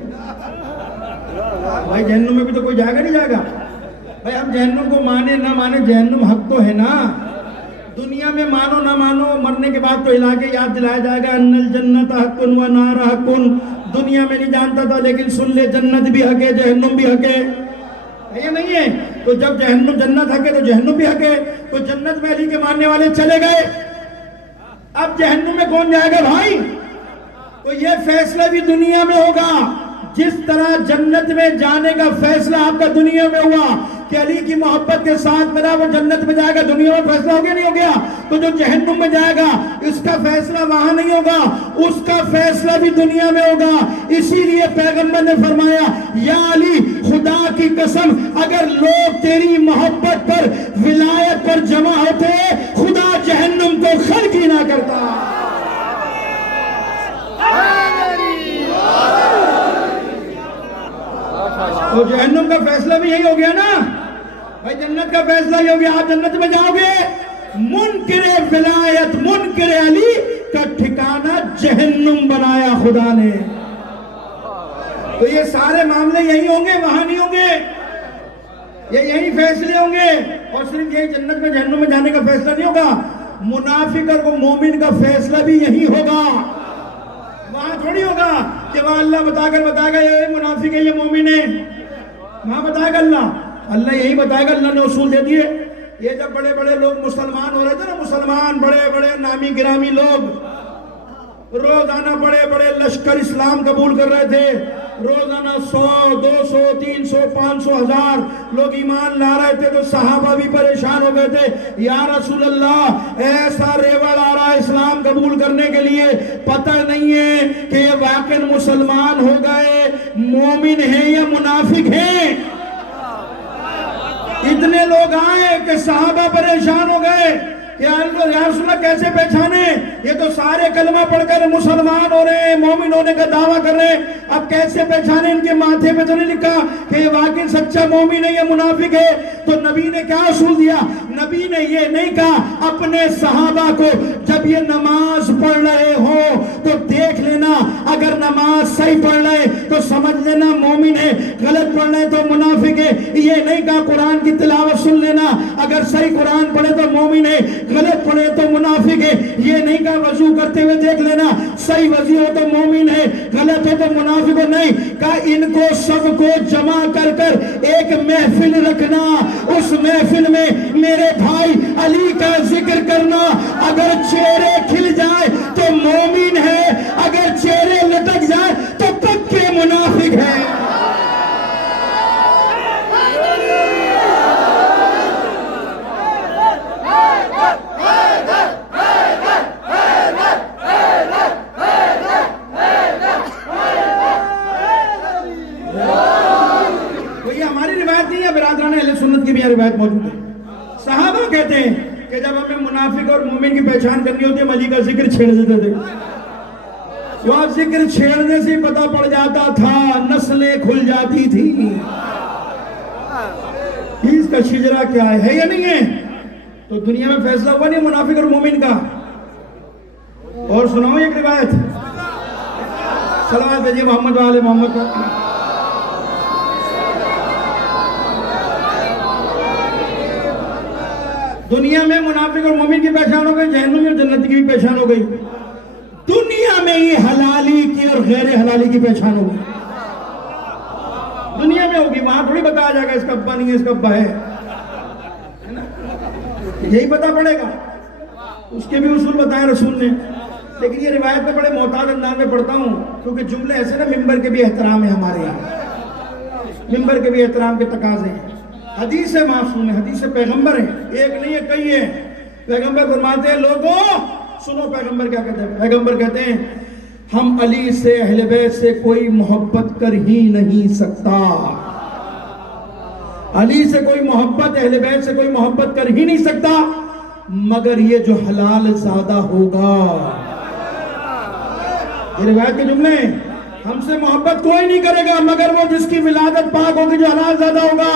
بھائی جہنم میں بھی تو کوئی جائے گا نہیں جائے گا؟ بھائی ہم جہنم کو مانے نہ مانے جہنم حق تو ہے نا، دنیا میں مانو نہ مانو مرنے کے بعد تو علاقے یاد دلایا جائے گا، ان الجنت حق و نار حق، دنیا میں نہیں جانتا تھا لیکن سن لے جنت بھی حق ہے جہنم بھی حق ہے یا نہیں ہے؟ تو جب جہنم جنت حق ہے تو جہنم بھی حق ہے، تو جنت میں علی کے ماننے والے چلے گئے، اب جہنم میں کون جائے گا بھائی؟ تو یہ فیصلہ بھی دنیا میں ہوگا، جس طرح جنت میں جانے کا فیصلہ آپ کا دنیا میں ہوا کہ علی کی محبت کے ساتھ میرا وہ جنت میں جائے گا، دنیا میں فیصلہ ہو گیا نہیں ہو گیا؟ تو جو جہنم میں جائے گا اس کا فیصلہ وہاں نہیں ہوگا، اس کا فیصلہ بھی دنیا میں ہوگا۔ اسی لیے پیغمبر نے فرمایا یا علی خدا کی قسم اگر لوگ تیری محبت پر ولایت پر جمع ہوتے خدا جہنم کو خلق ہی نہ کرتا۔ تو جہنم کا فیصلہ بھی یہی ہو گیا نا بھائی، جنت کا فیصلہ یہ ہو گیا، آپ جنت میں جاؤ گے، منکر ولایت منکر علی کا ٹھکانہ جہنم بنایا خدا نے۔ تو یہ سارے معاملے یہی ہوں گے، وہاں نہیں ہوں گے، یہ یہی فیصلے ہوں گے، اور صرف یہی جنت میں جہنم میں جانے کا فیصلہ نہیں ہوگا، منافق اور مومن کا فیصلہ بھی یہی ہوگا، وہاں تھوڑی ہوگا کہ وہاں اللہ بتائے گا یہ منافق ہے یہ مومن ہے، وہاں بتائے گا اللہ یہی بتائے گا، اللہ نے اصول دے دیے۔ یہ جب بڑے بڑے لوگ مسلمان ہو رہے تھے نا، مسلمان بڑے بڑے نامی گرامی لوگ روزانہ بڑے بڑے لشکر اسلام قبول کر رہے تھے، روزانہ 100 200 300 500 1000 لوگ ایمان لا رہے تھے، تو صحابہ بھی پریشان ہو گئے تھے، یا رسول اللہ ایسا ریوڑ آ رہا ہے اسلام قبول کرنے کے لیے، پتہ نہیں ہے کہ یہ واقعی مسلمان ہو گئے مومن ہیں یا منافق ہیں۔ اتنے لوگ آئے کہ صحابہ پریشان ہو گئے کہ یا رسول اللہ کیسے پہچانے، یہ تو سارے کلمہ پڑھ کر مسلمان ہو رہے ہیں، مومن ہونے کا دعویٰ کر رہے ہیں، اب کیسے پہچانے؟ ان کے ماتھے پہ تو نہیں لکھا کہ یہ واقعی سچا مومن ہے یا منافق ہے؟ تو نبی نے کیا اصول دیا؟ نبی نے یہ نہیں کہا اپنے صحابہ کو جب یہ نماز پڑھ رہے ہو تو دیکھ لینا، اگر نماز صحیح پڑھ رہے تو سمجھ لینا مومن ہے، غلط پڑھ رہے تو منافق ہے۔ یہ نہیں کہا قرآن کی تلاوت سن لینا، اگر صحیح قرآن پڑھے تو مومن ہے، غلط پڑھے تو منافق ہے. یہ نہیں کہا وضو کرتے ہوئے دیکھ لینا صحیح وضو ہو تو مومن ہے, غلط ہو تو منافق ہو. نہیں کہا ان کو سب کو جمع کر کر ایک محفل رکھنا, اس محفل میں میرے بھائی علی کا ذکر کرنا. اگر چہرے کھل جائے تو مومن ہے, اگر چہرے لٹک جائے تو پکے منافق ہے. برادران اہل سنت کی بھی روایت موجود ہے. صحابہ کہتے ہیں کہ جب ہمیں منافق اور مومن کی پہچان کرنی ہوتی ہے, ہم علی کا ذکر چھیڑ دیتے تھے. وہ ذکر چھیڑنے سے پتہ پڑ جاتا تھا, نسلیں کھل جاتی تھی. اس کا شجرہ کیا ہے یا نہیں ہے؟ تو دنیا میں فیصلہ ہوا نہیں منافق اور مومن کا. اور سناؤ ایک روایت, صلوات بھیجیے محمد و آل محمد کو. دنیا میں منافق اور مومن کی پہچان ہو گئی, جہنم اور جنت کی بھی پہچان ہو گئی. دنیا میں ہی حلالی کی اور غیر حلالی کی پہچان ہو گئی. دنیا میں ہوگی, وہاں تھوڑی بتایا جائے گا اس کا ابا نہیں ہے اس کا ابا ہے, یہی پتا پڑے گا. اس کے بھی اصول بتائے رسول نے. لیکن یہ روایت میں بڑے محتاط انداز میں پڑھتا ہوں کیونکہ جملے ایسے نا ممبر کے بھی احترام ہے ہمارے یہاں, ممبر کے بھی احترام کے تقاضے ہیں. حدیث معصوم ہے, حدیث پیغمبر ہے, ایک نہیں ہے کئی ہے. پیغمبر فرماتے ہیں لوگوں سنو پیغمبر کیا کہتے ہیں. پیغمبر کہتے ہیں ہم علی سے اہل بیت سے کوئی محبت کر ہی نہیں سکتا. علی سے کوئی محبت, اہل بیت سے کوئی محبت کر ہی نہیں سکتا مگر یہ جو حلال زادہ ہوگا. یہ روایت کے جملے ہیں. ہم سے محبت کوئی نہیں کرے گا مگر وہ جس کی ولادت پاک ہوگی, جو حلال زادہ ہوگا.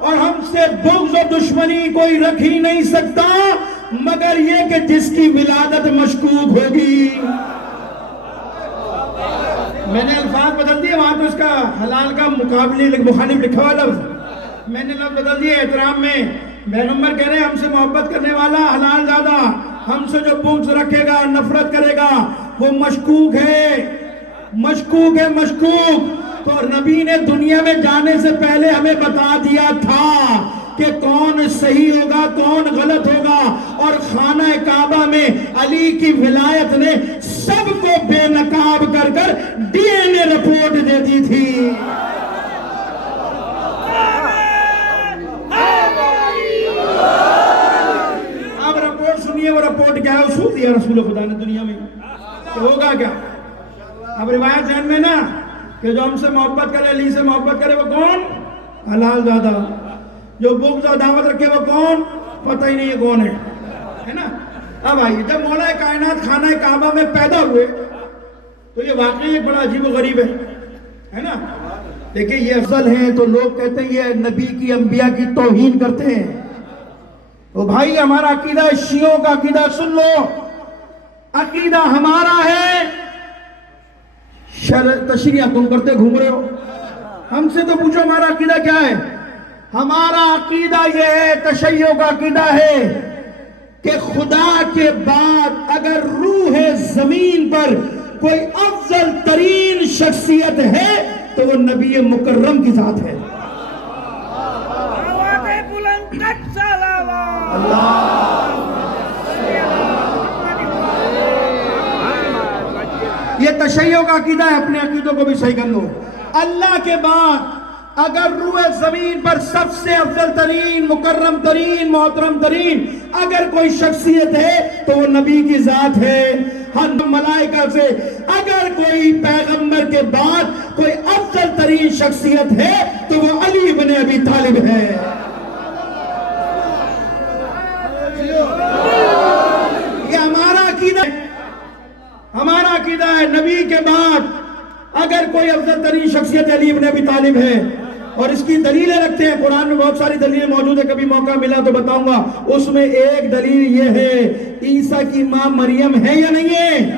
اور ہم سے بغض و دشمنی کوئی رکھ ہی نہیں سکتا مگر یہ کہ جس کی ولادت مشکوک ہوگی. میں نے الفاظ بدل دیے, وہاں تو اس کا حلال کا مقابلی مخالف لکھا ہوا لفظ, میں نے لفظ بدل دیے احترام میں. پیغمبر کہہ رہے ہیں ہم سے محبت کرنے والا حلال زادہ, ہم سے جو بغض رکھے گا, نفرت کرے گا, وہ مشکوک ہے, مشکوک ہے, مشکوک. تو نبی نے دنیا میں جانے سے پہلے ہمیں بتا دیا تھا کہ کون صحیح ہوگا کون غلط ہوگا. اور خانہ کعبہ میں علی کی ولایت نے سب کو بے نقاب کر کر ڈی این اے رپورٹ دے دی تھی. اب رپورٹ سنیے, وہ رپورٹ کیا ہے, اصول دیا رسول خدا نے دنیا میں, تو ہوگا کیا. اب روایت ذہن میں نا کہ جو ہم سے محبت کرے, علی سے محبت کرے, وہ کون؟ حلال زادہ. جو بغض و عداوت رکھے وہ کون؟ پتہ ہی نہیں ہے کون ہے نا. اب آئیے, جب مولا کائنات خانہ کعبہ میں پیدا ہوئے تو یہ واقعی ایک بڑا عجیب و غریب ہے نا. دیکھیں یہ افضل ہیں تو لوگ کہتے ہیں یہ نبی کی انبیاء کی توہین کرتے ہیں. تو بھائی ہمارا عقیدہ, شیعوں کا عقیدہ سن لو. عقیدہ ہمارا ہے, تشریح تم کرتے گھوم رہے ہو, ہم سے تو پوچھو ہمارا عقیدہ کیا ہے. ہمارا عقیدہ یہ ہے, تشیع کا عقیدہ ہے کہ خدا کے بعد اگر روح زمین پر کوئی افضل ترین شخصیت ہے تو وہ نبی مکرم کی ذات ہے. یہ تشیع کا عقیدہ ہے, اپنے عقیدوں کو بھی صحیح کر لو. اللہ کے بعد اگر روح زمین پر سب سے افضل ترین, مکرم ترین, محترم ترین اگر کوئی شخصیت ہے تو وہ نبی کی ذات ہے. ہم ملائکہ سے اگر کوئی پیغمبر کے بعد کوئی افضل ترین شخصیت ہے تو وہ علی بن ابی طالب ہے. یہ ہمارا عقیدہ ہے, ہمارا عقیدہ ہے نبی کے بعد اگر کوئی افضل ترین شخصیت علی بن ابی طالب ہے. اور اس کی دلیلیں رکھتے ہیں, قرآن میں بہت ساری دلیلیں موجود ہیں, کبھی موقع ملا تو بتاؤں گا. اس میں ایک دلیل یہ ہے عیسیٰ کی ماں مریم ہے یا نہیں ہے.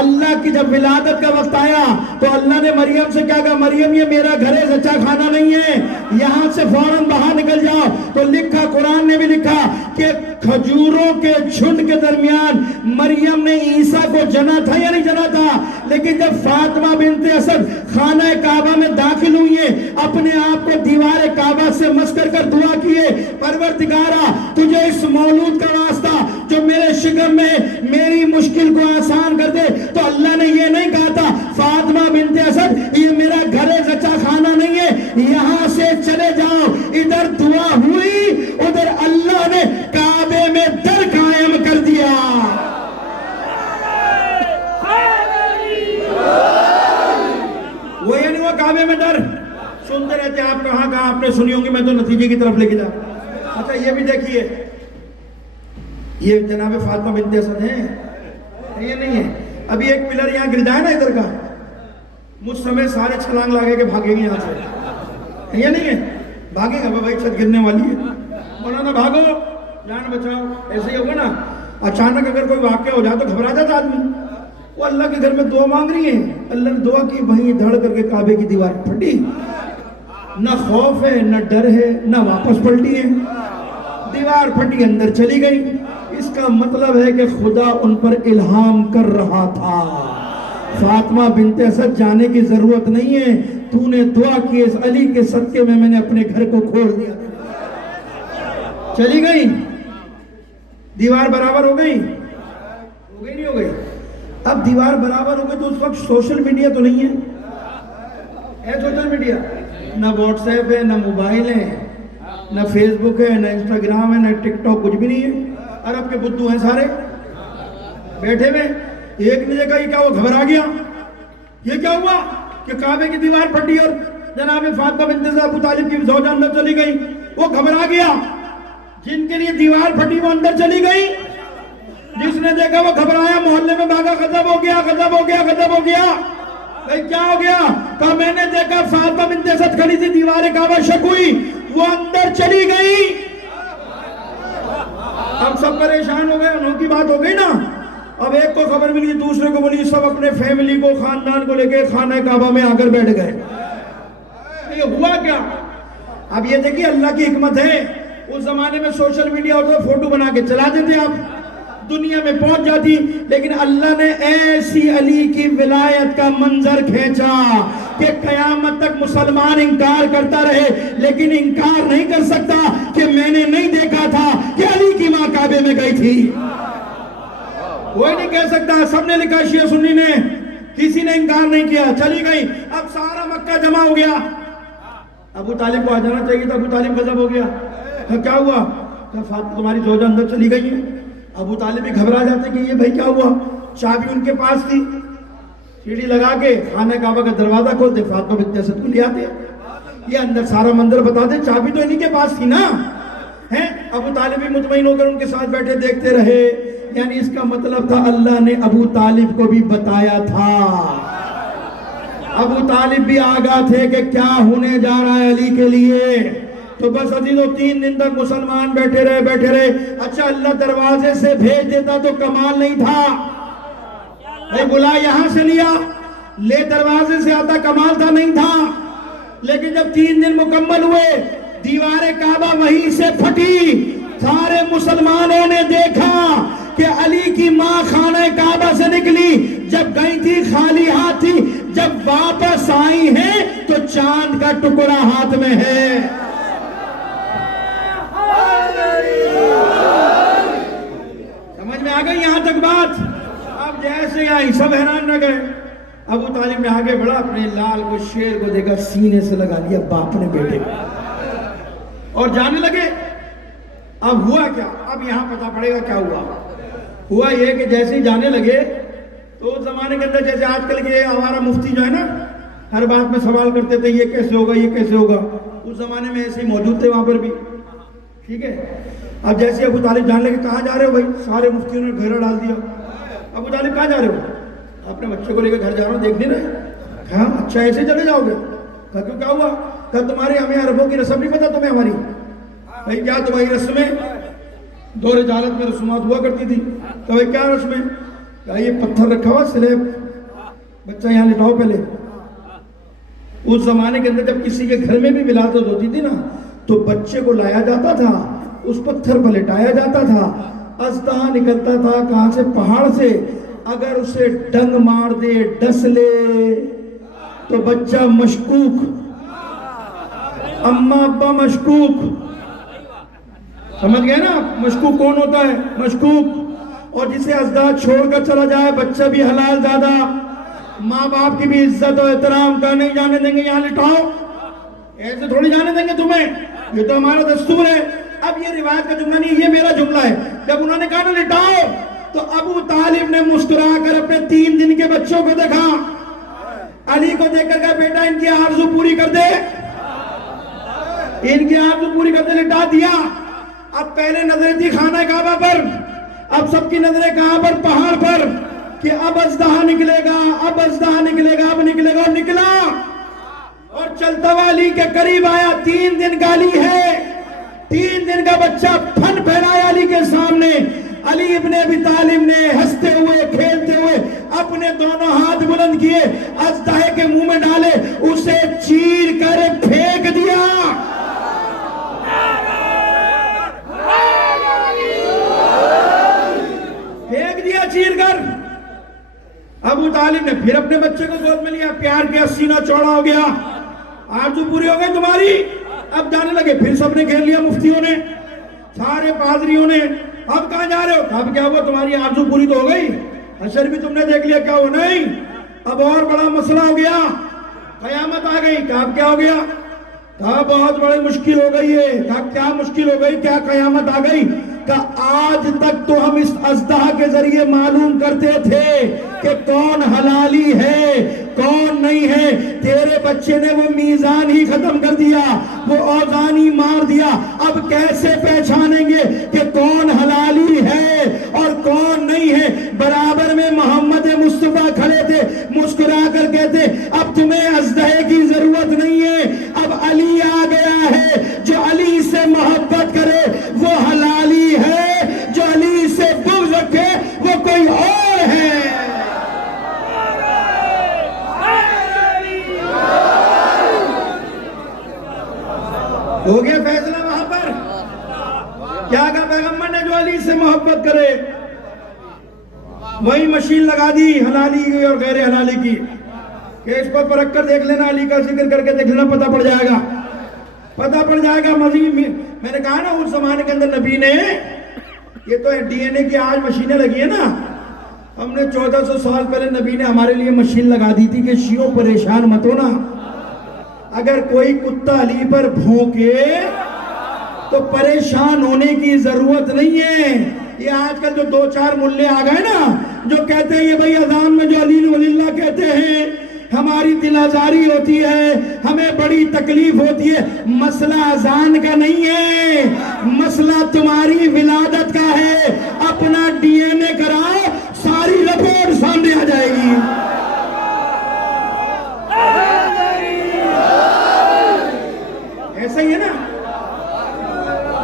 اللہ کی جب ولادت کا وقت آیا تو اللہ نے مریم سے کیا کہا, مریم یہ میرا گھر ہے, سچا کھانا نہیں ہے, یہاں سے فوراً باہر نکل جاؤ. تو لکھا، قرآن نے بھی لکھا کہ کھجوروں کے جھنڈ کے درمیان مریم نے عیسیٰ کو جنا تھا یا نہیں جنا تھا؟ لیکن جب فاطمہ بنت اسد خانہ کعبہ میں داخل ہوئی ہے، اپنے آپ کو دیوار کعبہ سے مس کر دعا کیے، پروردگارا تجھے اس مولود کا واسطہ جو میرے شکم میں میری مشکل کو آسان کر دے، تو اللہ نے یہ نہیں کہا تھا فاطمہ بنت اسد یہ میرا گھر زچہ خانہ نہیں ہے، یہاں سے چلے جاؤ۔ ادھر دعا ہوئی، ادھر اللہ نے کعبے میں در قائم کر دیا۔ وہ یہ نہیں ہوا کعبے میں در، سنتے رہتے آپ کہاں آپ نے سنی ہوں گی، میں تو نتیجے کی طرف لے کے جا۔ اچھا یہ بھی دیکھیے، یہ جناب فاطمہ بنت اسد ہیں، یہ نہیں ہے۔ ابھی ایک پلر یہاں گر جائے نا ادھر کا، مجھ سمے سارے چھلانگ لگے کے بھاگیں گے یہاں سے، یہ نہیں ہے، بھاگے گا بھائی چھت گرنے والی ہے، مولانا بھاگو جان بچاؤ، ایسے ہی ہوگا نا۔ اچانک اگر کوئی واقعہ ہو جائے تو گھبرا جاتا آدمی۔ وہ اللہ کے گھر میں دعا مانگ رہی ہیں، اللہ نے دعا کی، وہیں دھڑ کر کے کعبے کی دیوار پھٹی، نہ خوف ہے نہ ڈر ہے نہ واپس پلٹی ہے، دیوار پھٹی اندر چلی گئی۔ اس کا مطلب ہے کہ خدا ان پر الہام کر رہا تھا، فاطمہ بنت اسد جانے کی ضرورت نہیں ہے، تو نے دعا کی، اس علی کے صدقے میں نے اپنے گھر کو کھول دیا۔ چلی گئی، دیوار برابر ہو گئی، ہو گئی نہیں ہو گئی؟ اب دیوار برابر ہو گئی تو اس وقت سوشل میڈیا تو نہیں ہے سوشل میڈیا، نہ واٹس ایپ ہے نہ موبائل ہے نہ فیس بک ہے نہ انسٹاگرام ہے نہ ٹک ٹاک، کچھ بھی نہیں ہے۔ عرب کے بدھو ہیں سارے بیٹھے ہوئے، ایک نے دیکھا یہ کیا ہوا، گھبرا گیا، یہ کیا ہوا کہ کعبے کی دیوار پھٹی اور جناب فاطمہ بنت اسد ابو طالب کی زوجہ اندر چلی گئی، وہ گھبرا گیا، جن کے لیے دیوار پھٹی وہ اندر چلی گئی، جس نے دیکھا وہ گھبرایا، محلے میں بھاگا، غضب ہو گیا غضب ہو گیا غضب ہو گیا۔ بھئی کیا ہو گیا؟ کہا میں نے دیکھا فاطمہ بنت اسد کھڑی تھی، دیوار کعبہ شک ہوئی، وہ اندر چلی گئی۔ اب سب پریشان ہو گئے، انہوں کی بات ہو گئی نا، اب ایک کو خبر ملی دوسرے کو ملی، سب اپنے فیملی کو خاندان کو لے کے خانہ کعبہ میں آ کر بیٹھ گئے۔ یہ ہوا کیا؟ اب یہ دیکھیے اللہ کی حکمت ہے، اس زمانے میں سوشل میڈیا ہوتا ہے، فوٹو بنا کے چلا دیتے آپ، دنیا میں پہنچ جاتی، لیکن اللہ نے ایسی علی کی ولایت کا منظر کھینچا کہ قیامت تک مسلمان انکار کرتا رہے لیکن انکار نہیں کر سکتا کہ میں نے نہیں دیکھا تھا کہ علی کی ماں کعبے میں گئی تھی۔ کوئی نہیں کہہ سکتا، سب نے لکھا، شیعہ سنی نے، کسی نے انکار نہیں کیا، چلی گئی۔ اب سارا مکہ جمع ہو گیا، ابو طالب کو آ جانا چاہیے تھا، ابو طالب غضب ہو گیا، کیا ہوا؟ فاطمہ تمہاری زوجہ اندر چلی گئی ہے۔ ابو طالب بھی گھبرا جاتے کہ یہ بھائی کیا ہوا؟ چابی ان کے پاس تھی، سیڑھی لگا کے خانہ کعبہ کا دروازہ کھولتے، فاطمہ بنت اسد کو لے آتے، یہ اندر سارا منظر بتاتے، چابی تو انہی کے پاس تھی نا۔ ابو طالب بھی مطمئن ہو کر ان کے ساتھ بیٹھے دیکھتے رہے، یعنی اس کا مطلب تھا اللہ نے ابو طالب کو بھی بتایا تھا، ابو طالب بھی آگاہ تھے کہ کیا ہونے جا رہا ہے علی کے لیے۔ تو بس عزیزو 3 دن تک مسلمان بیٹھے رہے۔ اچھا اللہ دروازے سے بھیج دیتا تو کمال نہیں تھا، بھائی بلا یہاں سے لیا، لے دروازے سے آتا کمال تھا نہیں تھا، لیکن جب 3 دن مکمل ہوئے، دیوار کعبہ وہیں سے پھٹی، سارے مسلمانوں نے دیکھا کہ علی کی ماں خانہ کعبہ سے نکلی، جب گئی تھی خالی ہاتھ تھی، جب واپس آئی ہیں تو چاند کا ٹکڑا ہاتھ میں ہے۔ سمجھ میں آ گئی یہاں تک بات؟ اب جیسے آئی سب حیران رہ گئے، ابو طالب نے آگے بڑھا، اپنے لال کو شیر کو دیکھا، سینے سے لگا لیا باپ نے بیٹے اور جانے لگے۔ اب ہوا کیا؟ اب یہاں پتہ پڑے گا کیا ہوا۔ ہوا یہ کہ جیسے ہی جانے لگے تو اس زمانے کے اندر جیسے آج کل کے ہمارا مفتی جو ہے نا ہر بات میں سوال کرتے تھے، یہ کیسے ہوگا یہ کیسے ہوگا، اس زمانے میں ایسے ہی موجود تھے وہاں پر بھی، ٹھیک ہے۔ اب جیسے ابو طالب جاننے لگے کہاں جا رہے ہو بھائی، سارے مفتیوں نے گھیرا ڈال دیا، ابو طالب کہاں جا رہے ہو؟ اپنے بچے کو لے کے گھر جا رہا ہوں، دیکھ نہیں رہے؟ کہا اچھا ایسے چلے جاؤ گے؟ کہا کیوں کیا ہوا؟ کہا تمہارے ہمیں عربوں کی رسم نہیں پتا تمہیں ہماری؟ بھائی کیا تمہاری رسمیں؟ دور جہالت میں رسومات ہوا کرتی تھی۔ کہا بھائی کیا رسمیں؟ کہا یہ پتھر رکھا ہوا سلیب، بچہ یہاں لٹاؤ پہلے۔ اس زمانے کے اندر جب کسی کے گھر میں بھی ولادت ہوتی تھی نا تو بچے کو لایا جاتا تھا, اس پتھر پر لٹایا جاتا تھا, اژدہا نکلتا تھا کہاں سے؟ پہاڑ سے. اگر اسے ڈنگ مار دے, ڈس لے تو بچہ مشکوک, اماں ابا مشکوک. سمجھ گئے نا مشکوک کون ہوتا ہے؟ مشکوک. اور جسے اژدہا چھوڑ کر چلا جائے بچہ بھی حلال زادہ, ماں باپ کی بھی عزت و احترام کا نہیں جانے دیں گے, یہاں لٹاؤ, ایسے تھوڑی جانے دیں گے تمہیں, یہ تو ہمارا دستور ہے. اب یہ روایت کا جملہ نہیں, یہ میرا جملہ ہے. جب انہوں نے کہا نا لٹاؤ, تو ابو طالب نے مسکرا کر اپنے 3 دن کے بچوں کو دیکھا, علی کو دیکھ کر کہا بیٹا ان کی آرزو پوری کر دے, ان کی آرزو پوری کر دے. لٹا دیا. اب پہلے نظریں تھی خانہ کعبہ پر, اب سب کی نظریں کہاں پر؟ پہاڑ پر, کہ اب اژدہا نکلے گا, اب اژدہا نکلے گا, اب نکلے گا. اور نکلا اور چلتا ہوا علی کے قریب آیا. 3 دن کا علی ہے, 3 دن کا بچہ پھن پھیلایا علی کے سامنے. علی ابن ابی طالب نے ہنستے ہوئے کھیلتے ہوئے اپنے دونوں ہاتھ بلند کیے, اژدہے کے منہ میں ڈالے, اسے چیر کر پھینک دیا. پھینک دیا چیر کر. ابو طالب نے پھر اپنے بچے کو گود میں لیا, پیار کیا, سینہ چوڑا ہو گیا, آرزو پوری ہو گئی تمہاری. اب جانے لگے, پھر سب نے کھیل لیا, مفتیوں نے, سارے پادریوں نے. اب کہاں جا رہے ہو؟ اب کیا ہوا؟ تمہاری آرزو پوری تو ہو گئی, حشر بھی تم نے دیکھ لیا, کیا ہوا؟ نہیں, اب اور بڑا مسئلہ ہو گیا, قیامت آ گئی. کہا کیا ہو گیا؟ کہا بہت بڑی مشکل ہو گئی ہے. کہا کیا مشکل ہو گئی؟ کیا قیامت آ گئی؟ کہ آج تک تو ہم اس اژدہا کے ذریعے معلوم کرتے تھے کہ کون حلالی ہے کون نہیں ہے. تیرے بچے نے وہ میزان ہی ختم کر دیا, وہ اوزان ہی مار دیا. اب کیسے پہچانیں گے کہ کون حلالی ہے اور کون نہیں ہے؟ برابر میں محمد مصطفیٰ کھڑے تھے, مسکرا کر کہتے اب تمہیں اژدہے کی ضرورت نہیں ہے, اب علی آ گیا ہے. جو علی سے محبت کرے وہ حلالی ہے, جو علی سے بغض رکھے وہ کوئی اور ہے. ہو گیا فیصلہ وہاں پر. کیا کہا پیغمبر نے؟ جو علی سے محبت کرے. وہی مشین لگا دی حلالی کی اور غیر حلالی کی, کہ اس پر پرکھ کر دیکھ لینا, علی کا ذکر کر کے دیکھ لینا, پتہ پڑ جائے گا, پتہ پڑ جائے گا. مزید میں نے کہا نا اس زمانے کے اندر نبی نے, یہ تو ڈی این اے کی آج مشینیں لگی ہیں نا, ہم نے 1400 سال پہلے نبی نے ہمارے لیے مشین لگا دی تھی کہ شیعوں پریشان مت ہونا, اگر کوئی کتا علی پر بھونکے تو پریشان ہونے کی ضرورت نہیں ہے. یہ آج کل جو 2-4 ملے آ گئے نا, جو کہتے ہیں یہ بھئی اذان میں جو علی ولی اللہ کہتے ہیں ہماری دل آزاری ہوتی ہے, ہمیں بڑی تکلیف ہوتی ہے. مسئلہ اذان کا نہیں ہے, مسئلہ تمہاری ولادت کا ہے. اپنا ڈی این اے کراؤ, ساری رپورٹ سامنے آ جائے گی. ایسا ہی ہے نا,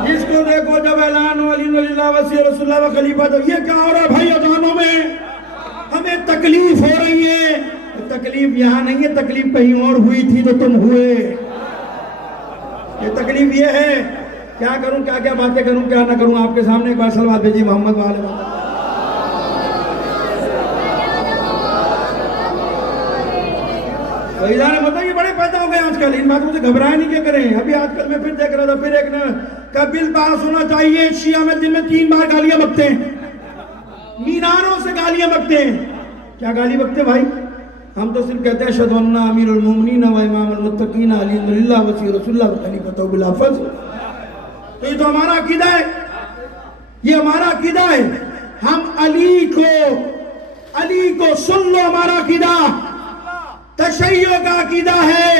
جس کو دیکھو جب اعلان ہو علی ولی اللہ وصی رسول اللہ و خلیفہ, تو یہ کیا ہو رہا ہے بھائی اذانوں میں؟ ہمیں تکلیف ہو رہی ہے. تکلیف یہاں نہیں ہے, تکلیف کہیں اور ہوئی تھی تو تم ہوئے. یہ تکلیف یہ ہے. کیا کروں, کیا کیا باتیں کروں, کیا نہ کروں. آپ کے سامنے ایک بار صلوات بھیجیے محمد والے. مطلب یہ بڑے پیدا ہو گئے آج کل, ان باتوں سے گھبرائے نہیں, کیا کریں. ابھی آج کل میں پھر دیکھ رہا تھا, پھر ایک کا بل پاس ہونا چاہیے, شیعہ میں دن میں 3 بار گالیاں بکتے ہیں, میناروں سے گالیاں بکتے ہیں. کیا گالی بکتے بھائی؟ ہم تو صرف کہتے ہیں اشہدو ان امیر المومنین و امام المتقین علی بن اللہ وصی رسول اللہ و خلیفۃ بلا فضل. تو یہ تو ہمارا عقیدہ ہے, یہ ہمارا عقیدہ ہے. ہم علی کو سن لو, ہمارا عقیدہ تشیع کا عقیدہ ہے.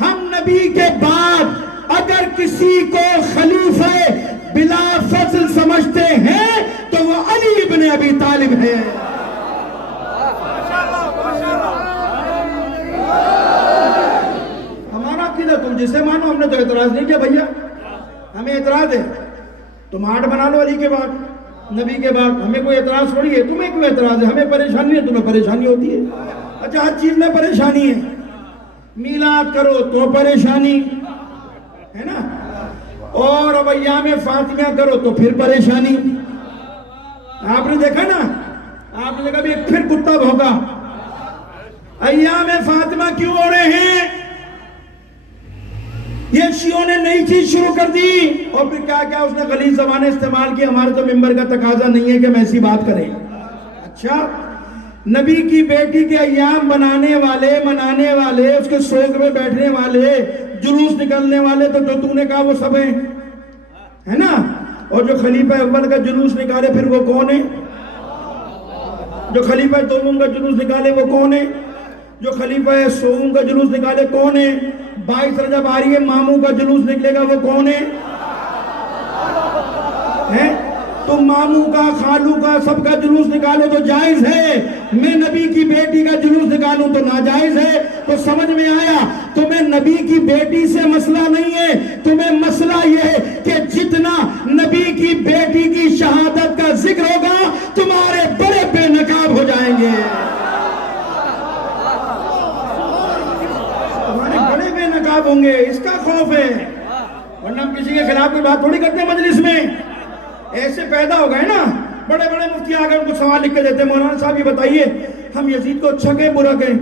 ہم نبی کے بعد اگر کسی کو خلیفہ بلا فضل سمجھتے ہیں تو وہ علی ابن ابی طالب ہے. ہمارا عقیدہ تم جسے مانو, ہم نے تو اعتراض نہیں کیا بھیا, ہمیں اعتراض ہے. تم آٹھ بنا لو علی کے بعد, نبی کے بعد, ہمیں کوئی اعتراض تھوڑی ہے. تمہیں کوئی اعتراض ہے, ہمیں پریشانی ہے, تمہیں پریشانی ہوتی ہے. اچھا ہر چیز میں پریشانی ہے, میلاد کرو تو پریشانی ہے نا, اور اب ایام فاطمہ کرو تو پھر پریشانی. آپ نے دیکھا نا, آپ نے دیکھا بھی ایک پھر کتا بھونکا. ایام فاطمہ کیوں ہو رہے ہیں؟ یہ شیعوں نے نئی چیز شروع کر دی, اور پھر کیا کیا اس نے غلیظ زبانیں استعمال کی. ہمارے تو ممبر کا تقاضا نہیں ہے کہ ہم ایسی بات کریں. اچھا, نبی کی بیٹی کے ایام منانے منانے والے, اس کے سوگ میں بیٹھنے والے, جلوس نکلنے والے, تو جو تو نے کہا وہ سب ہیں, ہے نا. اور جو خلیفہ اول کا جلوس نکالے پھر وہ کون ہے؟ جو خلیفہ دوم کا جلوس نکالے وہ کون ہے؟ جو خلیفہ سوم کا جلوس نکالے کون ہے؟ 22 رجب آ رہی ہے, ماموں کا جلوس نکلے گا وہ کون ہے؟ تو ماموں کا, خالو کا, سب کا جلوس نکالو تو جائز ہے. میں نبی کی بیٹی کا جلوس نکالوں تو ناجائز ہے. تو سمجھ میں آیا, تمہیں نبی کی بیٹی سے مسئلہ نہیں ہے, تمہیں مسئلہ یہ ہے کہ جتنا نبی کی بیٹی کی شہادت کا ذکر ہوگا تمہارے بڑے بے نقاب ہو جائیں گے, تمہارے بڑے بے نقاب ہوں گے. اس کا خوف ہے, ورنہ ہم کسی کے خلاف کوئی بات تھوڑی کرتے ہیں مجلس میں. ایسے پیدا ہو گئے نا, بڑے بڑے مفتی آگے ان کو سوال لکھ کے دیتے ہیں, مولانا صاحب یہ بتائیے ہم یزید کو اچھا کہیں برا کہیں؟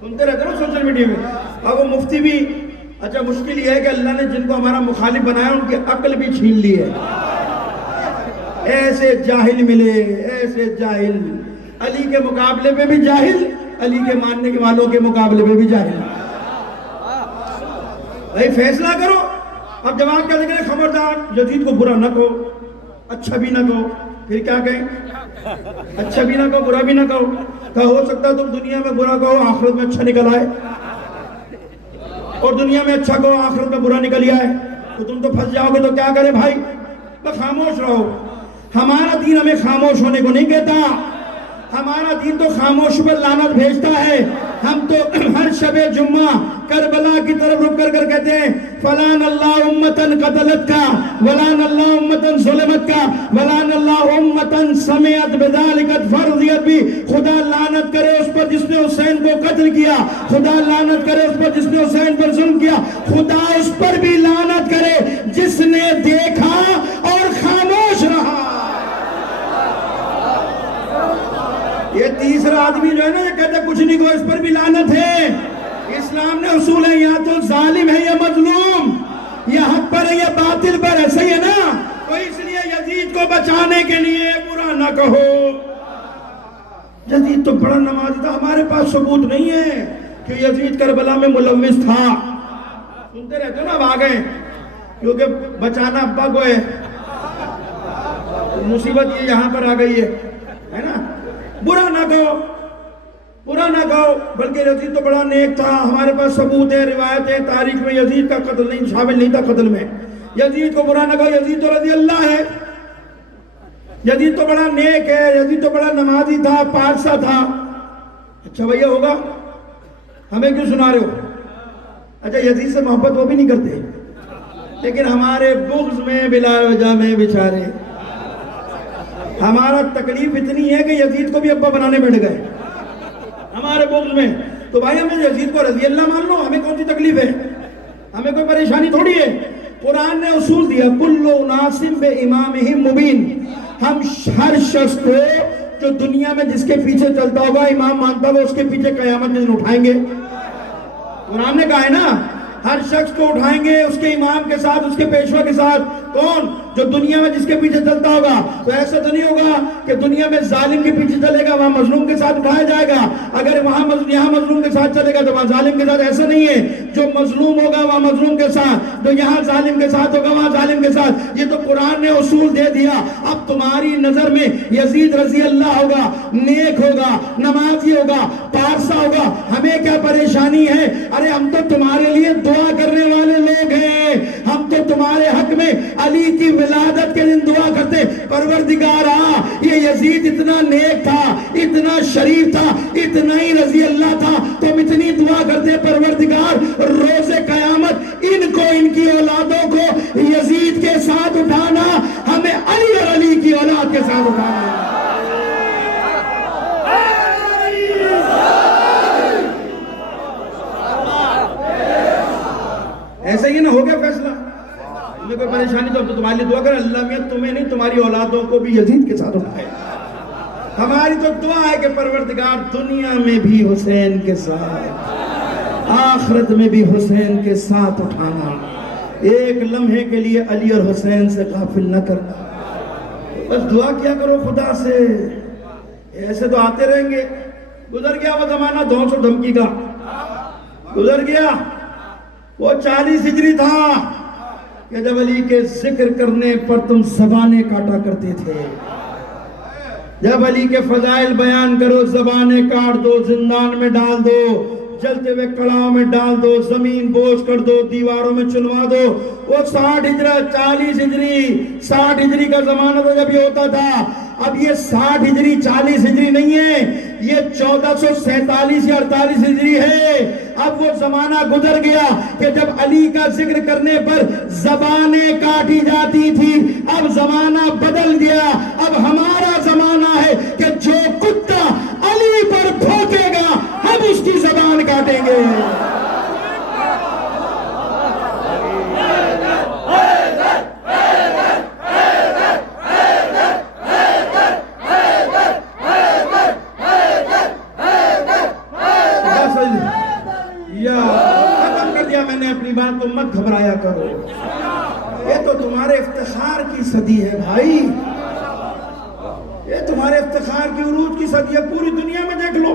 سنتے رہتے نا سوشل میڈیا میں. اب وہ مفتی بھی, اچھا مشکل یہ ہے کہ اللہ نے جن کو ہمارا مخالف بنایا ان کی عقل بھی چھین لی ہے. ایسے جاہل ملے, ایسے جاہل, علی کے مقابلے میں بھی جاہل, علی کے ماننے کے والوں کے مقابلے میں بھی جاہل. بھائی فیصلہ کرو. اب جواب کیا دیکھ رہے, خبردار یزید کو برا نہ کہو, اچھا بھی نہ کہو. پھر کیا کہیں؟ اچھا بھی نہ کہو, برا بھی نہ کہو. کہ ہو سکتا ہے تم دنیا میں برا کہو آخرت میں اچھا نکل آئے, اور دنیا میں اچھا کہو آخرت میں برا نکل آئے, تو تم تو پھنس جاؤ گے. تو کیا کرے بھائی, بس خاموش رہو. ہمارا دین ہمیں خاموش ہونے کو نہیں کہتا, ہمارا دین تو خاموش پر لعنت بھیجتا ہے. ہم تو ہر شب جمعہ کربلا کی طرف رک کر کہتے ہیں فلان اللہ امتن قتلت کا, ولان اللہ امتن ظلمت کا, ولان اللہ امتن سمعت بذالکت فرضیت بھی. خدا لعنت کرے اس پر جس نے حسین کو قتل کیا, خدا لعنت کرے اس پر جس نے حسین پر ظلم کیا, خدا اس پر بھی لعنت کرے جس نے دیکھا اور خاموش رہا. یہ تیسرا آدمی جو ہے نا, یہ کہتے کچھ نہیں کو, اس پر بھی لعنت ہے. اسلام نے اصول ہے, یا تو ظالم ہے یا مظلوم, یا حق پر ہے یا باطل پر ہے, صحیح ہے نا. تو اس لیے یزید کو بچانے کے لیے برا نہ کہو. یزید تو بڑا نمازی تھا, ہمارے پاس ثبوت نہیں ہے کہ یزید کربلا میں ملوث تھا. سنتے رہتے ہو نا, اب آ گئے, کیونکہ بچانا ابا کو ہے. مصیبت یہ یہاں پر آ گئی ہے نا. برا نہ کہو, برا نہ کہو, بلکہ یزید تو بڑا نیک تھا. ہمارے پاس ثبوت ہے, روایت ہے, تاریخ میں یزید کا قتل نہیں شامل نہیں تھا قتل میں. یزید کو برا نہ کہو, یزید تو رضی اللہ ہے, یزید تو بڑا نیک ہے, یزید تو بڑا نمازی تھا, پارسا تھا. اچھا بھیا ہوگا, ہمیں کیوں سنا رہے ہو؟ اچھا یزید سے محبت وہ بھی نہیں کرتے, لیکن ہمارے بغض میں بلا وجہ میں بیچارے, ہمارا تکلیف اتنی ہے کہ یزید کو بھی ابا بنانے بیٹھ گئے ہمارے بغض میں. تو بھائی ہمیں یزید کو رضی اللہ مان لو, ہمیں کون سی تکلیف ہے, ہمیں کوئی پریشانی تھوڑی ہے. قرآن نے اصول دیا کل اناس بامامہم مبین. ہم ہر شخص کو جو دنیا میں جس کے پیچھے چلتا ہوگا, امام مانتا ہوگا, اس کے پیچھے قیامت کے دن اٹھائیں گے. قرآن نے کہا ہے نا, ہر شخص کو اٹھائیں گے اس کے امام کے ساتھ, اس کے پیشوا کے ساتھ. کون؟ جو دنیا میں جس کے پیچھے چلتا ہوگا. تو ایسا تو نہیں ہوگا کہ دنیا میں ظالم کے پیچھے چلے گا وہاں مظلوم کے ساتھ اٹھایا جائے گا, اگر یہاں مظلوم کے ساتھ چلے گا تو وہاں ظالم کے ساتھ. ایسا نہیں ہے, جو مظلوم ہوگا وہاں مظلوم کے ساتھ, جو یہاں ظالم کے ساتھ ہوگا وہاں ظالم کے ساتھ. یہ تو قرآن نے اصول دے دیا. اب تمہاری نظر میں یزید رضی اللہ ہوگا, نیک ہوگا, نمازی ہوگا, پارسا ہوگا, ہمیں کیا پریشانی ہے؟ ارے ہم تو تمہارے لیے دعا کرنے والے لوگ ہیں, ہم تو تمہارے حق میں علی کی ولادت کے دن دعا کرتے, پروردگارا یہ یزید اتنا نیک تھا, اتنا شریف تھا, اتنا ہی رضی اللہ تھا, تو ہم اتنی دعا کرتے پروردگار روز قیامت ان کو, ان کی اولادوں کو یزید کے ساتھ اٹھانا, ہمیں علی اور علی کی اولاد کے ساتھ اٹھانا. ایسا ہی نہ ہو گیا فیصلہ. تمہیں کوئی پریشانی تو تمہارے لیے دعا کر اللہ میاں تمہیں نہیں تمہاری اولادوں کو بھی یزید کے ساتھ اٹھائے. ہماری تو دعا ہے کہ پروردگار دنیا میں بھی حسین کے ساتھ آخرت میں بھی حسین کے ساتھ اٹھانا, ایک لمحے کے لیے علی اور حسین سے غافل نہ کرنا. بس دعا کیا کرو خدا سے. ایسے تو آتے رہیں گے. گزر گیا وہ زمانہ دھونس و دھمکی کا, گزر گیا. وہ 40 ہجری تھا کہ جب علی کے ذکر کرنے پر تم زبانیں کاٹا کرتے تھے. جب علی کے فضائل بیان کرو زبانیں کاٹ دو, زندان میں ڈال دو, جلتے ہوئے کڑاؤں میں ڈال دو, زمین بوجھ کر دو, دیواروں میں چنوا دو. وہ 60 ہجری 40 ہجری 60 ہجری کا زمانہ تھا جب یہ ہوتا تھا. اب یہ 60 ہجری 40 ہجری نہیں ہے, یہ 1447 یا 48 ہجری ہے. اب وہ زمانہ گزر گیا کہ جب علی کا ذکر کرنے پر زبانیں کاٹی جاتی تھی. اب زمانہ بدل گیا. اب ہمارا زمانہ ہے کہ جو کتا علی پر بھونکے گا ہم اس کی زبان کاٹیں گے. ختم کر دیا میں نے اپنی بات, تو مت گھبرایا کرو. یہ تو تمہارے افتخار کی صدی ہے بھائی, یہ تمہارے افتخار کی عروج کی صدی ہے. پوری دنیا میں دیکھ لو.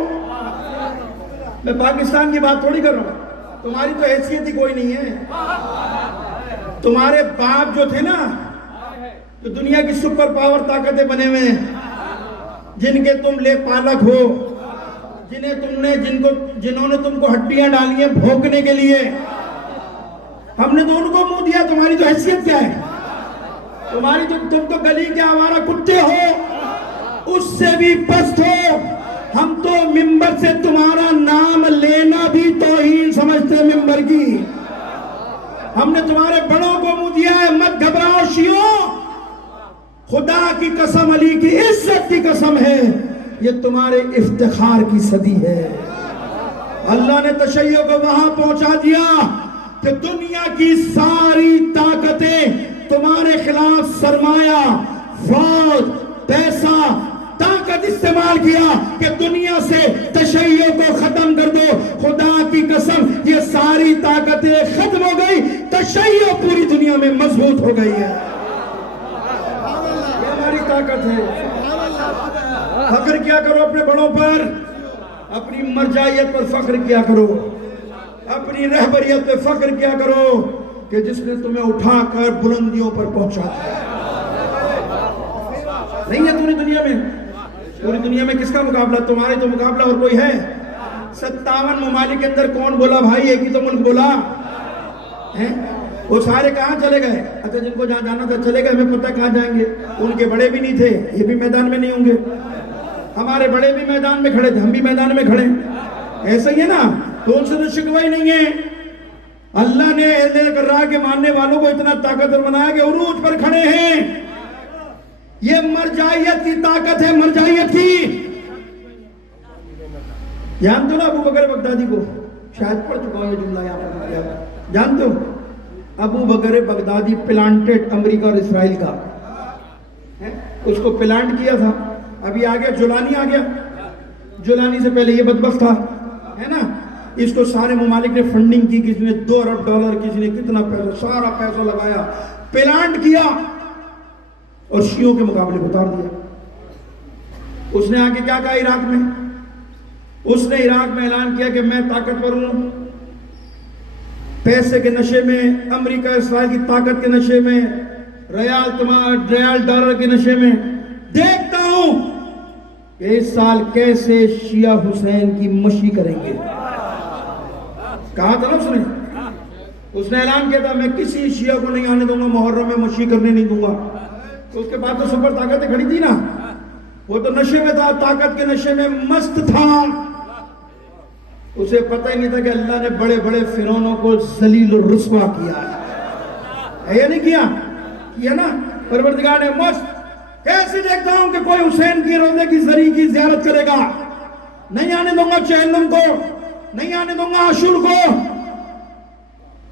میں پاکستان کی بات تھوڑی کر رہا ہوں, تمہاری تو حیثیت ہی کوئی نہیں ہے. تمہارے باپ جو تھے نا, جو دنیا کی سپر پاور طاقتیں بنے ہوئے ہیں, جن کے تم لے پالک ہو, جنہوں نے تم کو ہڈیاں ڈالی ہیں بھونکنے کے لیے, ہم نے تو ان کو منہ دیا. تمہاری تو حیثیت کیا ہے؟ تمہاری تم تو گلی کے آوارہ کتے ہو, اس سے بھی پست ہو. ہم تو ممبر سے تمہارا نام لینا بھی توہین سمجھتے ہیں ممبر کی. ہم نے تمہارے بڑوں کو منہ دیا ہے. مت گھبراؤ شیعوں, خدا کی قسم, علی کی عزت کی قسم ہے, یہ تمہارے افتخار کی صدی ہے. اللہ نے تشیع کو وہاں پہنچا دیا کہ دنیا کی ساری طاقتیں تمہارے خلاف سرمایہ, فوج, پیسہ, طاقت استعمال کیا کہ دنیا سے تشیع کو ختم کر دو. خدا کی قسم یہ ساری طاقتیں ختم ہو گئی, تشیع پوری دنیا میں مضبوط ہو گئی ہے. یہ ہماری طاقت ہے. فخر کیا کرو اپنے بڑوں پر, اپنی مرجعیت پر فخر کیا کرو, اپنی رہبریت پر فخر کیا کرو کہ جس نے تمہیں اٹھا کر بلندیوں پر پہنچا دیا. نہیں ہے پوری دنیا میں. پوری دنیا میں کس کا مقابلہ؟ تمہارے تو مقابلہ اور کوئی ہے؟ 57 ممالک کے اندر کون بولا بھائی؟ ایک ہی تو ملک بولا. وہ سارے کہاں چلے گئے؟ اچھا جن کو جہاں جانا تھا چلے گئے, ہمیں پتہ کہاں جائیں گے. ان کے بڑے بھی نہیں تھے, یہ بھی میدان میں نہیں ہوں گے. ہمارے بڑے بھی میدان میں کھڑے تھے, ہم بھی میدان میں کھڑے. ایسا ہی ہے نا, تو ان سے تو شکوہ ہی نہیں ہے. اللہ نے اہل کرہ کے ماننے والوں کو اتنا طاقتور بنایا کہ عروج پر کھڑے ہیں. یہ مرجعیت کی طاقت ہے, مرجعیت کی. جانتے ہو نا ابو بکر بغدادی کو؟ شاید پڑھ چکا ہوں یہ جملہ یہاں پر. جانتے ہو ابو بکر بغدادی پلانٹڈ امریکہ اور اسرائیل کا, اس کو پلانٹ کیا تھا. ابھی آگیا جولانی آ گیا. جولانی سے پہلے یہ بدبخت تھا, ہے نا. اس کو سارے ممالک نے فنڈنگ کی, کسی نے $2 ارب, کسی نے کتنا پیسہ, سارا پیسہ لگایا, پلانٹ کیا اور شیعوں کے مقابلے کو اتار دیا. اس نے آگے کیا کہا عراق میں؟ اس نے عراق میں اعلان کیا کہ میں طاقتور ہوں, پیسے کے نشے میں, امریکہ اسرائیل کی طاقت کے نشے میں, ریال ڈالر کے نشے میں. دیکھتا ہوں کہ اس سال کیسے شیعہ حسین کی مشی کریں گے. کہا تھا نا اس نے اعلان کیا تھا میں کسی شیعہ کو نہیں آنے دوں گا, محرم میں مشی کرنے نہیں دوں گا. تو اس کے بعد تو سپر طاقتیں کھڑی تھی نا, وہ تو نشے میں تھا, طاقت کے نشے میں مست تھا. اسے پتہ ہی نہیں تھا کہ اللہ نے بڑے بڑے فرعونوں کو ذلیل و رسوا کیا ہے یا نہیں کیا نا. پروردگار نے مست. کیسے دیکھتا ہوں کہ کوئی حسین کی روضے کی زری کی زیارت کرے گا, نہیں آنے دوں گا چہلم کو, نہیں آنے دوں گا عاشور کو.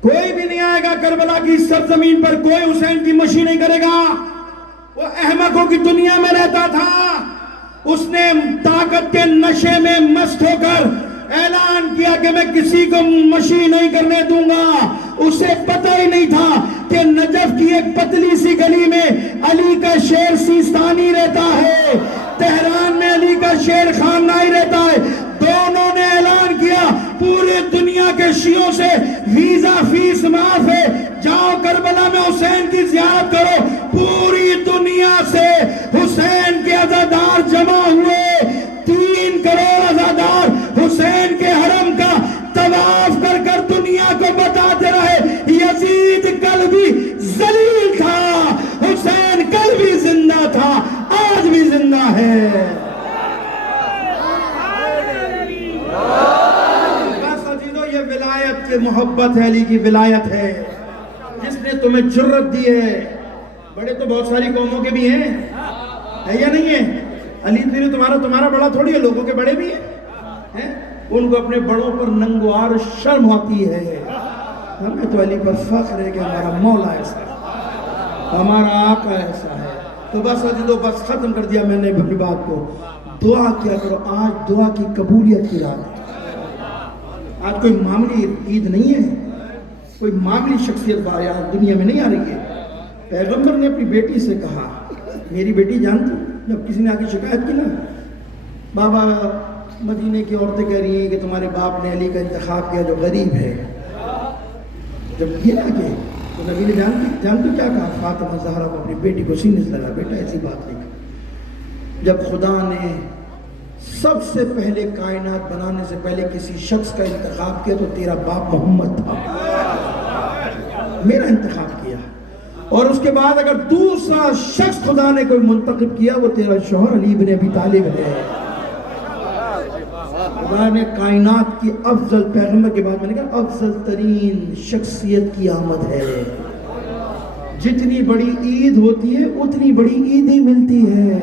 کوئی بھی نہیں آئے گا کربلا کی سرزمین پر، کوئی حسین کی مشی نہیں کرے گا۔ وہ احمقوں کی دنیا میں رہتا تھا، اس نے طاقت کے نشے میں مست ہو کر اعلان کیا کہ میں کسی کو مشی نہیں کرنے دوں گا۔ اسے پتہ ہی نہیں تھا کہ نجف کی ایک پتلی سی گلی میں علی کا شیر سیستانی رہتا ہے، تہران میں علی کا شیر خامنائی رہتا ہے۔ دونوں نے اعلان کیا پورے دنیا کے شیعوں سے ویزا فیس معاف ہے، جاؤ کربلا میں حسین کی زیارت کرو۔ پوری دنیا سے حسین کے عزادار جمع ہوئے، 3 کروڑ عزادار حسین کے حرم کا طواف کر کر دنیا کو بتاتے رہے یزید کل بھی ذلیل تھا، حسین کل بھی زندہ تھا، آج بھی زندہ ہے۔ یہ ولایت کی محبت ہے، علی کی ولایت ہے جس نے تمہیں جرت دی ہے۔ بڑے تو بہت ساری قوموں کے بھی ہیں، ہے یا نہیں ہے؟ علی تمہارا بڑا تھوڑی ہے، لوگوں کے بڑے بھی ہیں، ان کو اپنے بڑوں پر ننگوار شرم آتی ہے۔ ہمیں تو علی پر فخر ہے کہ ہمارا مولا ایسا ہے، ہمارا آقا ایسا ہے۔ تو بس عزیزو، بس ختم کر دیا میں نے اپنی بات کو۔ دعا کیا کرو، آج دعا کی قبولیت کی رات ہے۔ آج کوئی معاملی عید نہیں ہے، کوئی معاملی شخصیت بار یہاں دنیا میں نہیں آ رہی ہے۔ پیغمبر نے اپنی بیٹی سے کہا، میری بیٹی جانتی، جب کسی نے آگے شکایت کی نا، بابا مدینے کی عورتیں کہہ رہی ہیں کہ تمہارے باپ نے علی کا انتخاب کیا جو غریب ہے، جب یہ آگے تو نبی نے جانتی کیا کہا؟ فاطمہ زہرا کو اپنی بیٹی کو سینے سے لگا، بیٹا ایسی بات نہیں۔ جب خدا نے سب سے پہلے کائنات بنانے سے پہلے کسی شخص کا انتخاب کیا تو تیرا باپ محمد تھا، میرا انتخاب کیا۔ اور اس کے بعد اگر دوسرا شخص خدا نے کوئی منتخب کیا وہ تیرا شوہر علی بن ابی طالب ہے۔ خدا نے کائنات کی افضل پیغمبر کے بعد میں نے کہا افضل ترین شخصیت کی آمد ہے۔ جتنی بڑی عید ہوتی ہے اتنی بڑی عید ہی ملتی ہے۔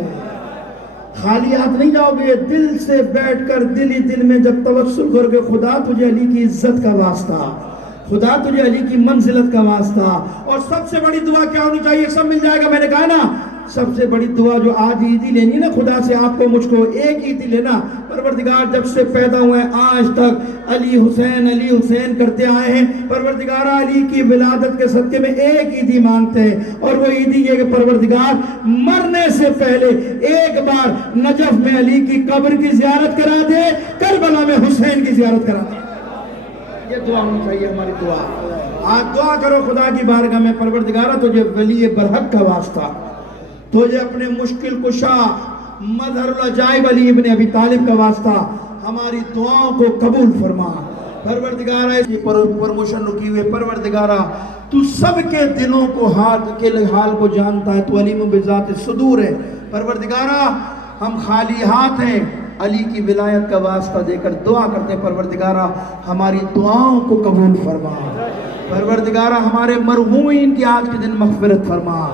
خالی ہاتھ نہیں جاؤ گے، دل سے بیٹھ کر دل ہی دل میں جب توسل کرو گے، خدا تجھے علی کی عزت کا واسطہ، خدا تجھے علی کی منزلت کا واسطہ۔ اور سب سے بڑی دعا کیا ہونی چاہیے؟ سب مل جائے گا، میں نے کہا نا سب سے بڑی دعا جو آج عیدی لینی نا خدا سے، آپ کو مجھ کو ایک عیدی لینا، پروردگار جب سے پیدا ہوئے آج تک علی حسین کرتے آئے ہیں، پروردگار علی کی ولادت کے صدقے میں ایک عیدی مانگتے ہیں، اور وہ عیدی یہ کہ پروردگار مرنے سے پہلے ایک بار نجف میں علی کی قبر کی زیارت کرا دے، کربلا میں حسین کی زیارت کرا دے۔ یہ دعا ہونی چاہیے ہماری دعا۔ آج دعا کرو خدا کی بارگاہ میں، پروردگارہ تجھے ولی برحق کا واسطہ، تجھے اپنے مشکل کشا مظہر العجائب علی ابن ابی طالب کا واسطہ ہماری دعاؤں کو قبول فرما۔ پروردگارہ اس کی پرموشن رکی ہوئے، پروردگارہ تو سب کے دلوں کو حال کو جانتا ہے، تو علیم بذات صدور ہے۔ پروردگارہ ہم خالی ہاتھ ہیں، علی کی ولایت کا واسطہ دے کر دعا کرتے ہیں، پروردگارہ ہماری دعاؤں کو قبول فرما۔ پروردگارہ ہمارے مرحومین کی آج کے دن مغفرت فرما۔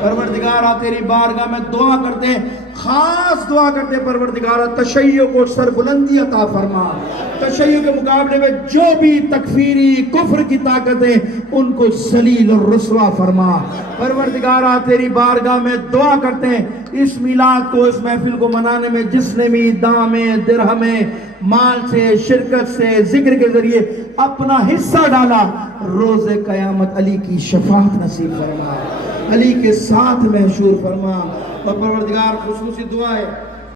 پروردگارہ تیری بارگاہ میں دعا کرتے ہیں، خاص دعا کرتے ہیں پروردگارہ تشیع کو سربلندی عطا فرما۔ تشیع کے مقابلے میں جو بھی تکفیری کفر کی طاقتیں ان کو ذلیل اور رسوا فرما۔ پروردگارہ تیری بارگاہ میں دعا کرتے ہیں، اس میلاد کو، اس محفل کو منانے میں جس نے بھی دامے درہمے مال سے، شرکت سے، ذکر کے ذریعے اپنا حصہ ڈالا، روز قیامت علی کی شفاعت نصیب فرما، علی کے ساتھ محشور فرما۔ اور پروردگار خصوصی دعا ہے